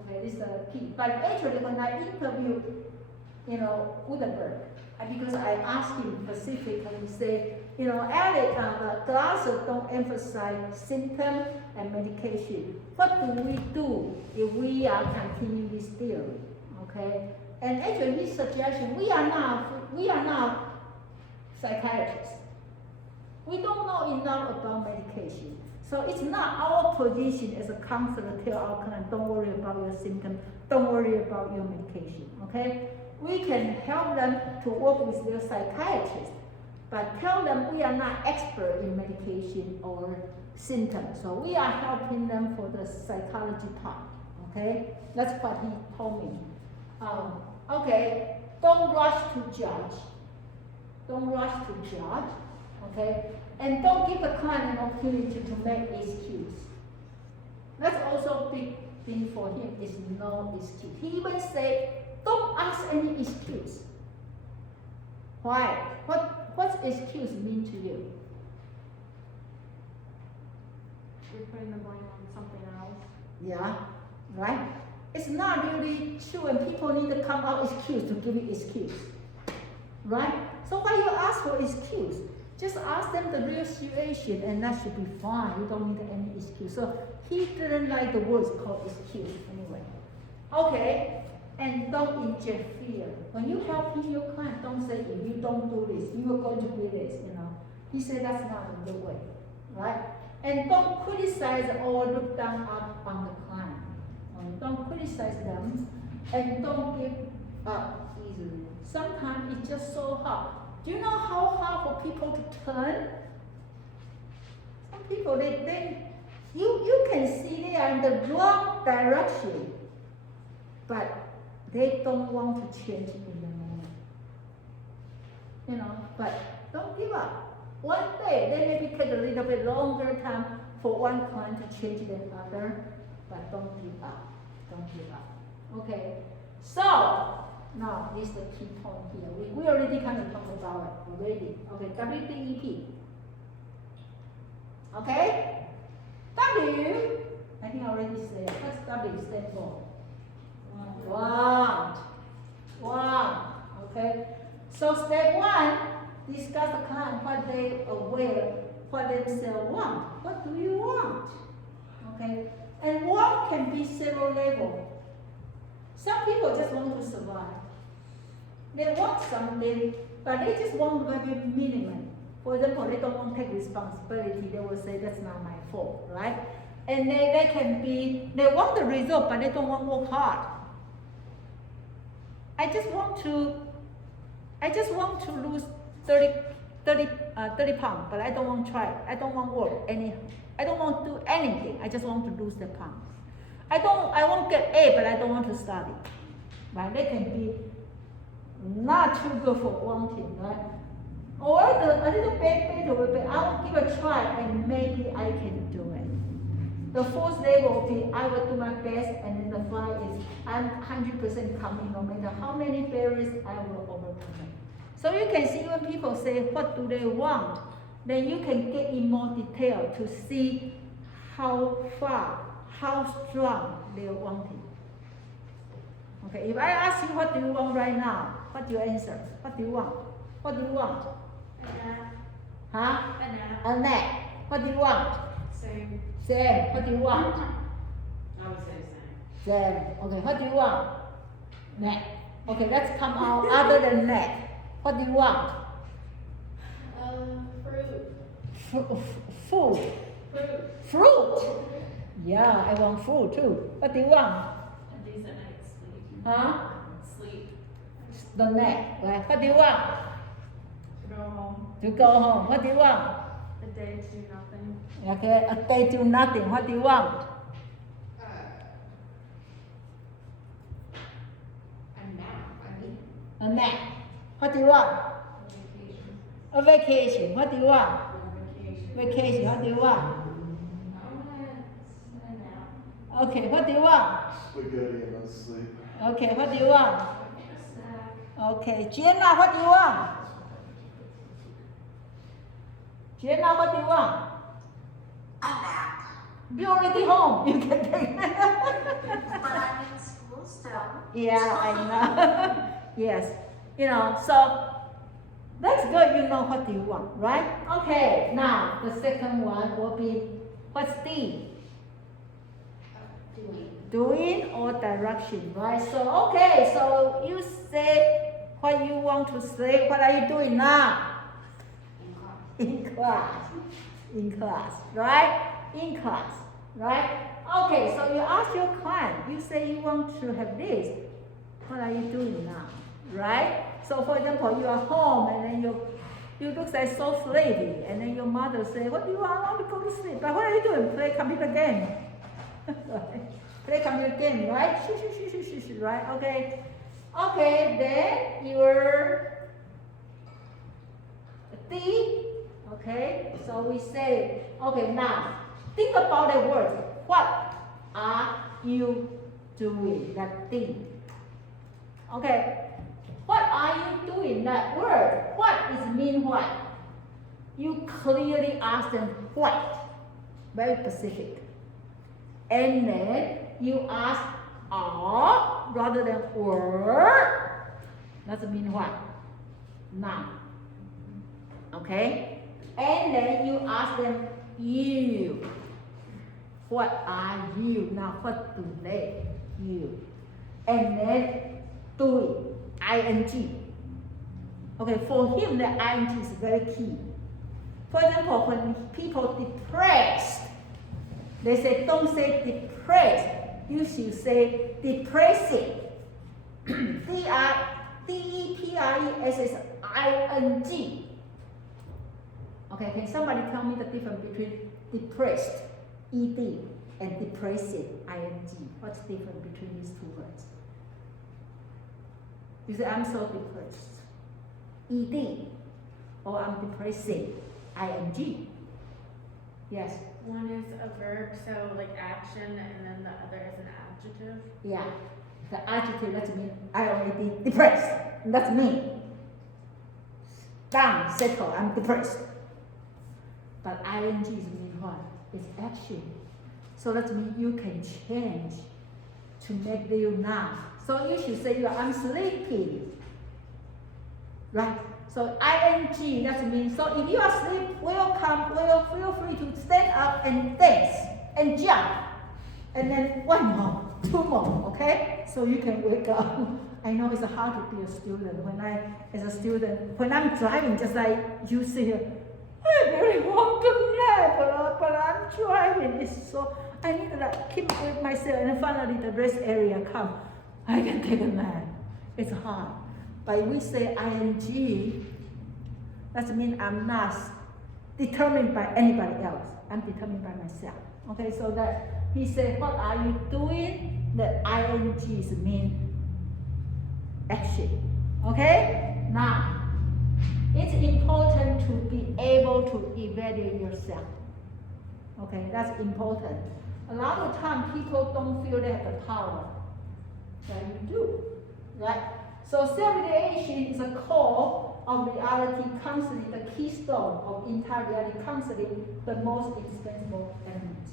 Okay, this is the key. But actually, when I interviewed, Gutenberg, because I asked him specifically, say, Alex, the classes don't emphasize symptom and medication. What do we do if we are continuing this theory? Okay, and actually his suggestion, we are not psychiatrists. We don't know enough about medication. So it's not our position as a counselor to tell our client, don't worry about your symptom, don't worry about your medication, okay? We can help them to work with their psychiatrist, but tell them we are not expert in medication or symptoms. So we are helping them for the psychology part, okay? That's what he told me. Okay, don't rush to judge. Don't rush to judge, okay? And don't give the client an opportunity to make excuse. That's also a big thing for him is no excuse. He even said, don't ask any excuse. Why? What's excuse mean to you? You're putting the blame on something else. Yeah, right? it's not really true, and people need to come out excuse to give you excuse, right? So when you ask for excuse, just ask them the real situation, and that should be fine. You don't need any excuse. So he didn't like the words called excuse anyway. Okay, and don't interfere. When you helping your client, don't say if you don't do this, you are going to do this. He said that's not the way, right? And don't criticize or look down up on the client. Don't criticize them, and don't give up easily. Sometimes it's just so hard. Do you know how hard for people to turn? Some people, you can see they are in the wrong direction, but they don't want to change in the moment. But don't give up. One day, they maybe take a little bit longer time for one client to change than other, but don't give up. Don't give up. Okay, so now this is the key point here. We already kind of talked about it already. Okay, WDEP. Okay, W, I think I already said. What's W stand for? Want. Okay, so step one, discuss the client what they aware, what themselves want. What do you want? Okay. And want can be several levels. Some people just want to survive. They want something, but they just want very minimum. For example, they don't want to take responsibility. They will say, that's not my fault, right? And they can be, they want the result, but they don't want to work hard. I just want to lose 30 pounds, but I don't want to try. I don't want to work I don't want to do anything. I just want to lose the pounds. I won't get A, but I don't want to study. Right? They can be not too good for wanting, right? Or a little bit better, but I will give a try and maybe I can do it. The fourth level will be I will do my best, and then the five is I'm 100% coming no matter how many barriers I will overcome it. So you can see when people say what do they want, then you can get in more detail to see how far, how strong they're wanting. Okay, if I ask you what do you want right now, what do you answer? What do you want? What do you want? A nap. Huh? A nap. A nap. What do you want? Same. Same. What do you want? I would say the same. Same. Okay, what do you want? Nap. Okay, let's come out other than nap. What do you want? Fruit. Food. Fruit. Fruit. Yeah, I want fruit too. What do you want? A decent night's sleep. Huh? Sleep. The nap. Right. What do you want? To go home. To go home. What do you want? A day to do nothing. Okay, a day do nothing. What do you want? A nap. What do you want? A vacation. What do you want? Vacation. What do you want? Okay, what do you want? Spaghetti and then sleep. Okay, what do you want? Okay, Jenna, what do you want? Jenna, what do you want? A nap. You're already home. You can take But I'm in school still. Yeah, I know. Yes, so that's good. You know what you want, right? Okay, now the second one will be what's D? Doing or direction, right? So, okay, so you say what you want to say. What are you doing now? In class. In class, right? In class, right? Okay, so you ask your client, you say you want to have this. What are you doing now, right? So, for example, you are home and then you look like so sleepy, and then your mother say, what do you want? I want to go to sleep. But what are you doing? Play computer game. Right? Play computer game, right? Right? Okay. Okay, then your D. Okay, so we say, okay, now think about the word. What are you doing? That thing. Okay, what are you doing? That word. What is mean what? You clearly ask them what. Very specific. And then you ask or rather than or. That means what? Now. Okay? And then you ask them, you. What are you? Now, what do they? You. And then do it. ing. Okay, for him, the ing is very key. For example, when people depressed, they say, don't say depressed. You should say depressing. D-E-P-R-E-S-S-I-N-G. Okay, can somebody tell me the difference between depressed, ED, and depressing, ING? What's the difference between these two words? You say, I'm so depressed, ED, or I'm depressing, ING. Yes? One is a verb, so like action, and then the other is an adjective. Yeah. The adjective, that means I already depressed. That's me. Done, settle, I'm depressed. But ing means what? It's action. So that means you can change to make you noun. So you should say, I'm sleeping. Right? So ing, that means, so if you are asleep, feel free to stand up and dance and jump. And then one more, two more, okay? So you can wake up. I know it's hard to be a student. When I'm driving, just like you see, I really want to nap, but I'm driving. It's so, I need to like keep with myself, and then finally the rest area come. I can take a nap. It's hard. But we say ing, that means I'm not determined by anybody else. I'm determined by myself. Okay, so that he said, what are you doing? The ing means action. Okay? Now, it's important to be able to evaluate yourself. Okay, that's important. A lot of times people don't feel they have the power. But you do. Right? So self-evaluation is a core of reality counseling, the keystone of entire reality counseling, the most indispensable element.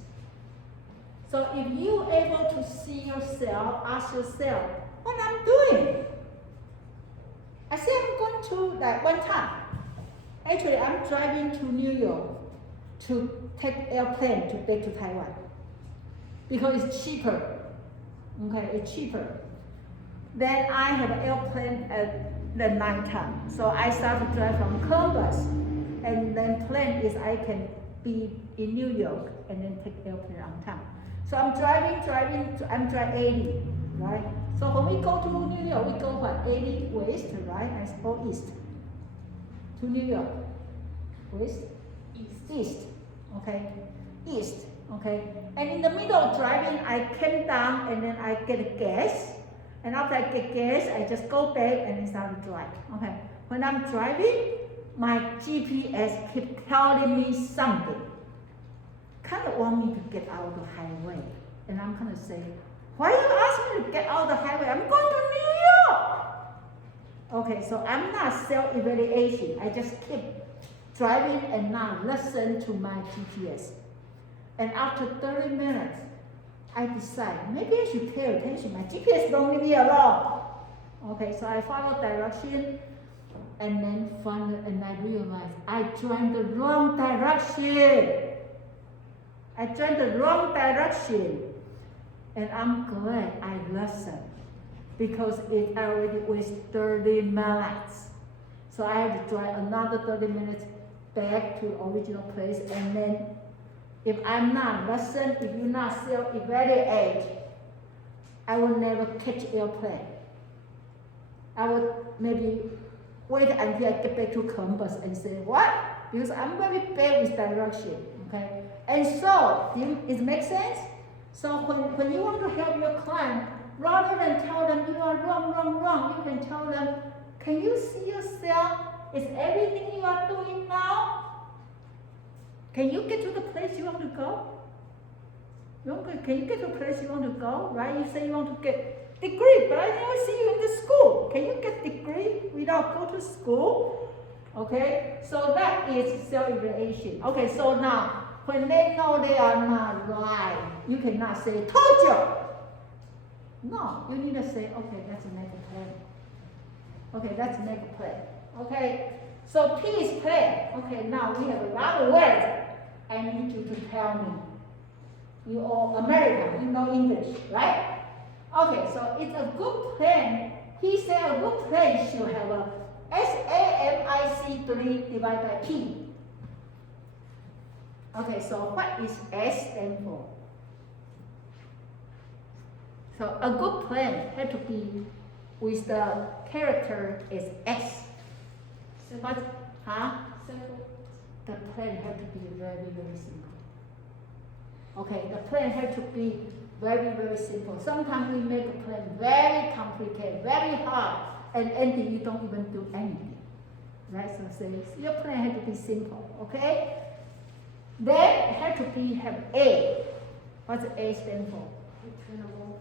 So if you're able to see yourself, ask yourself, what I'm doing? I say I'm going to, like one time, actually I'm driving to New York to take airplane to back to Taiwan. Because it's cheaper. Okay, it's cheaper. Then I have an airplane at the night time. So I start to drive from Columbus. And then plan is I can be in New York and then take airplane on time. So I'm driving, I'm driving 80, right? So when we go to New York, we go what, 80 west, right? Or east to New York. West? East, okay? East, okay? And in the middle of driving, I came down and then I get gas. And after I get gas, I just go back and then start to drive. Okay. When I'm driving, my GPS keeps telling me something. Kind of want me to get out of the highway. And I'm kind of saying, why you ask me to get out of the highway? I'm going to New York. Okay, so I'm not self-evaluation. I just keep driving and now listen to my GPS. And after 30 minutes, I decide, maybe I should pay attention. My GPS don't leave me alone. Okay, so I follow direction and then and I realize I joined the wrong direction. And I'm glad I listened because it already was 30 minutes. So I had to drive another 30 minutes back to the original place, and then if I'm not listen, if you're not self-evaluate, I will never catch airplane. I would maybe wait until I get back to Columbus and say, what? Because I'm very bad with direction, okay? And so, it makes sense? So when you want to help your client, rather than tell them you are wrong, you can tell them, can you see yourself? Is everything you are doing now? Can you get to the place you want to go? Can you get to the place you want to go? Right? You say you want to get degree, but I never see you in the school. Can you get degree without go to school? Okay, so that is self-evaluation. Okay, so now when they know they are not right, you cannot say told you. No, you need to say, okay, let's make a plan. Okay, let's make a plan. Okay, so P is plan. Okay, now we have a lot of words. I need you to tell me. You all American, you know English, right? Okay, so it's a good plan. He said a good plan should have a SAMIC 3 divided by P. Okay, so what is S stand for? So a good plan had to be with the character is S. What? Huh? Simple. The plan had to be very, very simple. Okay, the plan had to be very, very simple. Sometimes we make a plan very complicated, very hard, and ending you don't even do anything. Right? So say your plan had to be simple, okay? Then it had to be have A. What's A stand for? Attainable.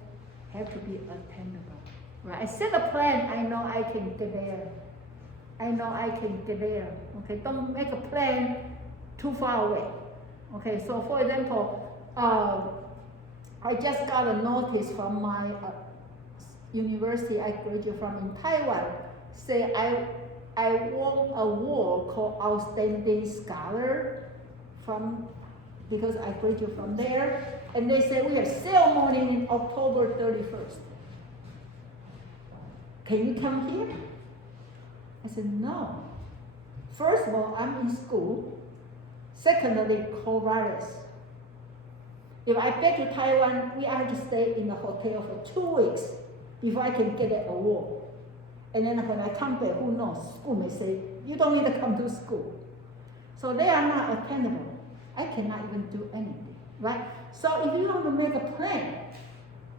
Have to be attainable. Right? I set a plan, I know I can get there. I know I can get there. Okay, don't make a plan too far away. Okay, so for example, I just got a notice from my university I graduated from in Taiwan. Say I won an award called Outstanding Scholar from because I graduated from there. And they say we have ceremony in October 31st. Can you come here? I said, no. First of all, I'm in school. Secondly, coronavirus. If I get to Taiwan, we have to stay in the hotel for 2 weeks before I can get an award. And then when I come back, who knows? School may say, you don't need to come to school. So they are not attainable. I cannot even do anything, right? So if you want to make a plan,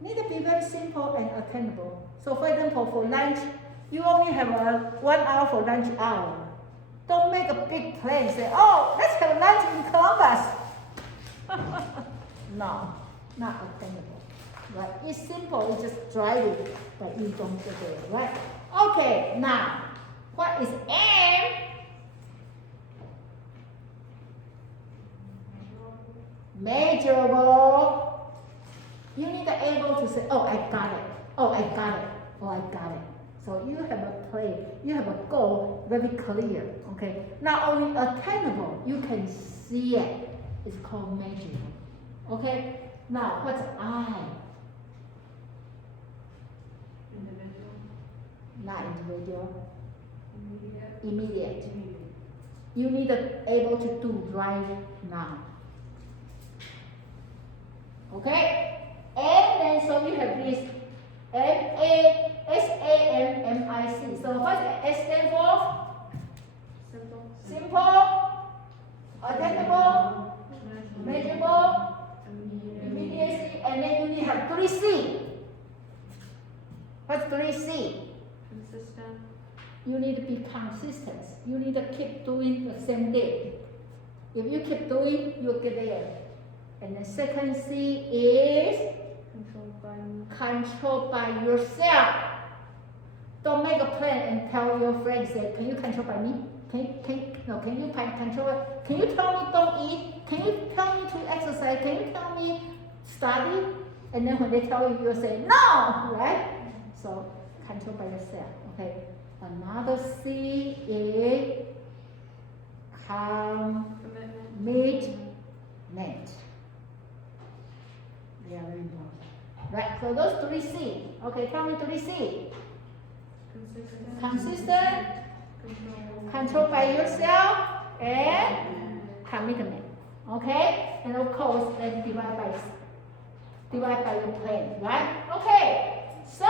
it need to be very simple and attainable. So for example, for lunch, you only have 1 hour for lunch hour. Don't make a big plan, say, oh, let's have lunch in Columbus. No, not attainable, right? It's simple, you just drive it, but you don't get there, right? Okay, now, what is M? Measurable. You need to be able to say, oh, I got it. Oh, I got it. Oh, I got it. So you have a plan, you have a goal, very clear, okay? Not only attainable, you can see it. It's called measurable, okay? Now, what's I? Individual. Not individual, Immediate. immediate. Immediate. You need to be able to do right now. Okay? And then so you have this SAMIC. So what's S stand for? Simple. Simple, attainable, measurable, immediacy, and then you need to have 3C. What's 3C? Consistent. You need to be consistent. You need to keep doing the same thing. If you keep doing, you'll get there. And the second C is controlled by yourself. Don't make a plan and tell your friends, say, can you control by me? Can you control it? Can you tell me don't eat? Can you tell me to exercise? Can you tell me study? And then when they tell you, you'll say, no, right? So control by yourself, okay? Another C is commitment. They are very important. Right, so those 3C. Okay, tell me 3C. Consistent, control by yourself, and commitment. Okay? And of course, then divide by your plan, right? Okay, so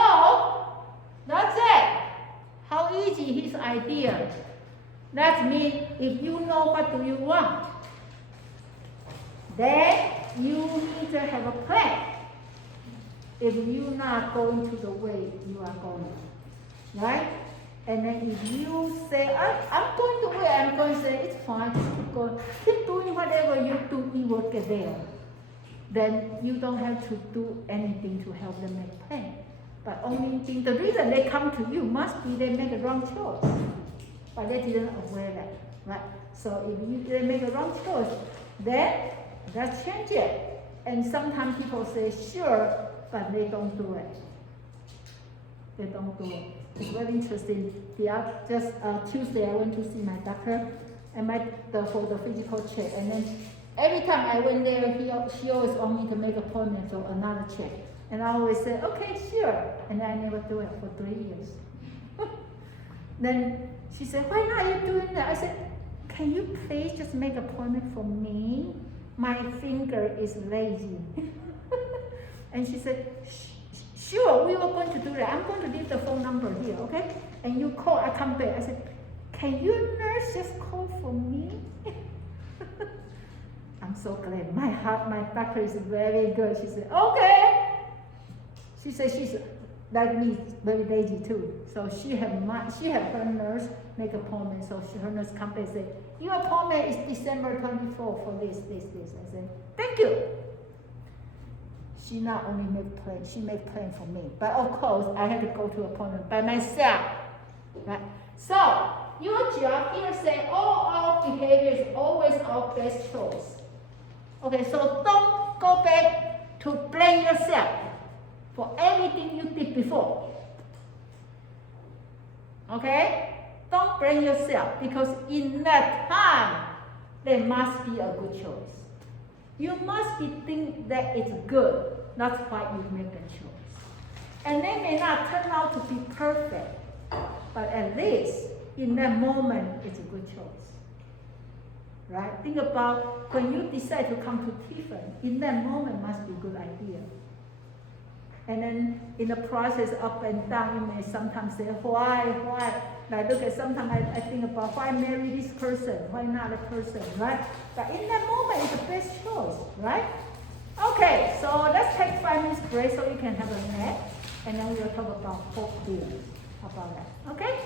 that's it. How easy his idea. That means if you know what do you want, then you need to have a plan. If you're not going to the way you are going, right? And then if you say, I'm going the way I'm going to say, it's fine, just keep going. Keep doing whatever you do, you will get there. Then you don't have to do anything to help them make a plan. But only thing, the reason they come to you must be they make a wrong choice. But they didn't aware that, right? So if they make a wrong choice, then let's change it. And sometimes people say, sure, but they don't do it. they don't do it. It's very interesting. Just Tuesday, I went to see my doctor, and for the physical check, and then every time I went there, she always want me to make appointment for another check, and I always say, okay, sure, and I never do it for 3 years. Then she said, why not you doing that? I said, can you please just make appointment for me? My finger is lazy. And she said, sure, we were going to do that. I'm going to leave the phone number here, okay? And you call, I come back. I said, can you nurse just call for me? I'm so glad. My doctor is very good. She said, okay. She said she's like me, very lazy too. So she have her nurse make appointment. So her nurse come back and say, your appointment is December 24th for this. I said, thank you. She not only make plan, she make plan for me. But of course, I had to go to appointment by myself. Right? So your job here say all our behavior is always our best choice. Okay, so don't go back to blame yourself for everything you did before. Okay? Don't blame yourself because in that time, there must be a good choice. You must be think that it's good. That's why you make a choice. And they may not turn out to be perfect, but at least in that moment, it's a good choice. Right? Think about when you decide to come to Tiffin, in that moment must be a good idea. And then in the process, up and down, you may sometimes say, why? Like, look at sometimes I think about why marry this person, why not a person, right? But in that moment, it's the best choice, right? Okay, so let's take 5 minutes break so you can have a nap, and then we will talk about hope here. How about that? Okay?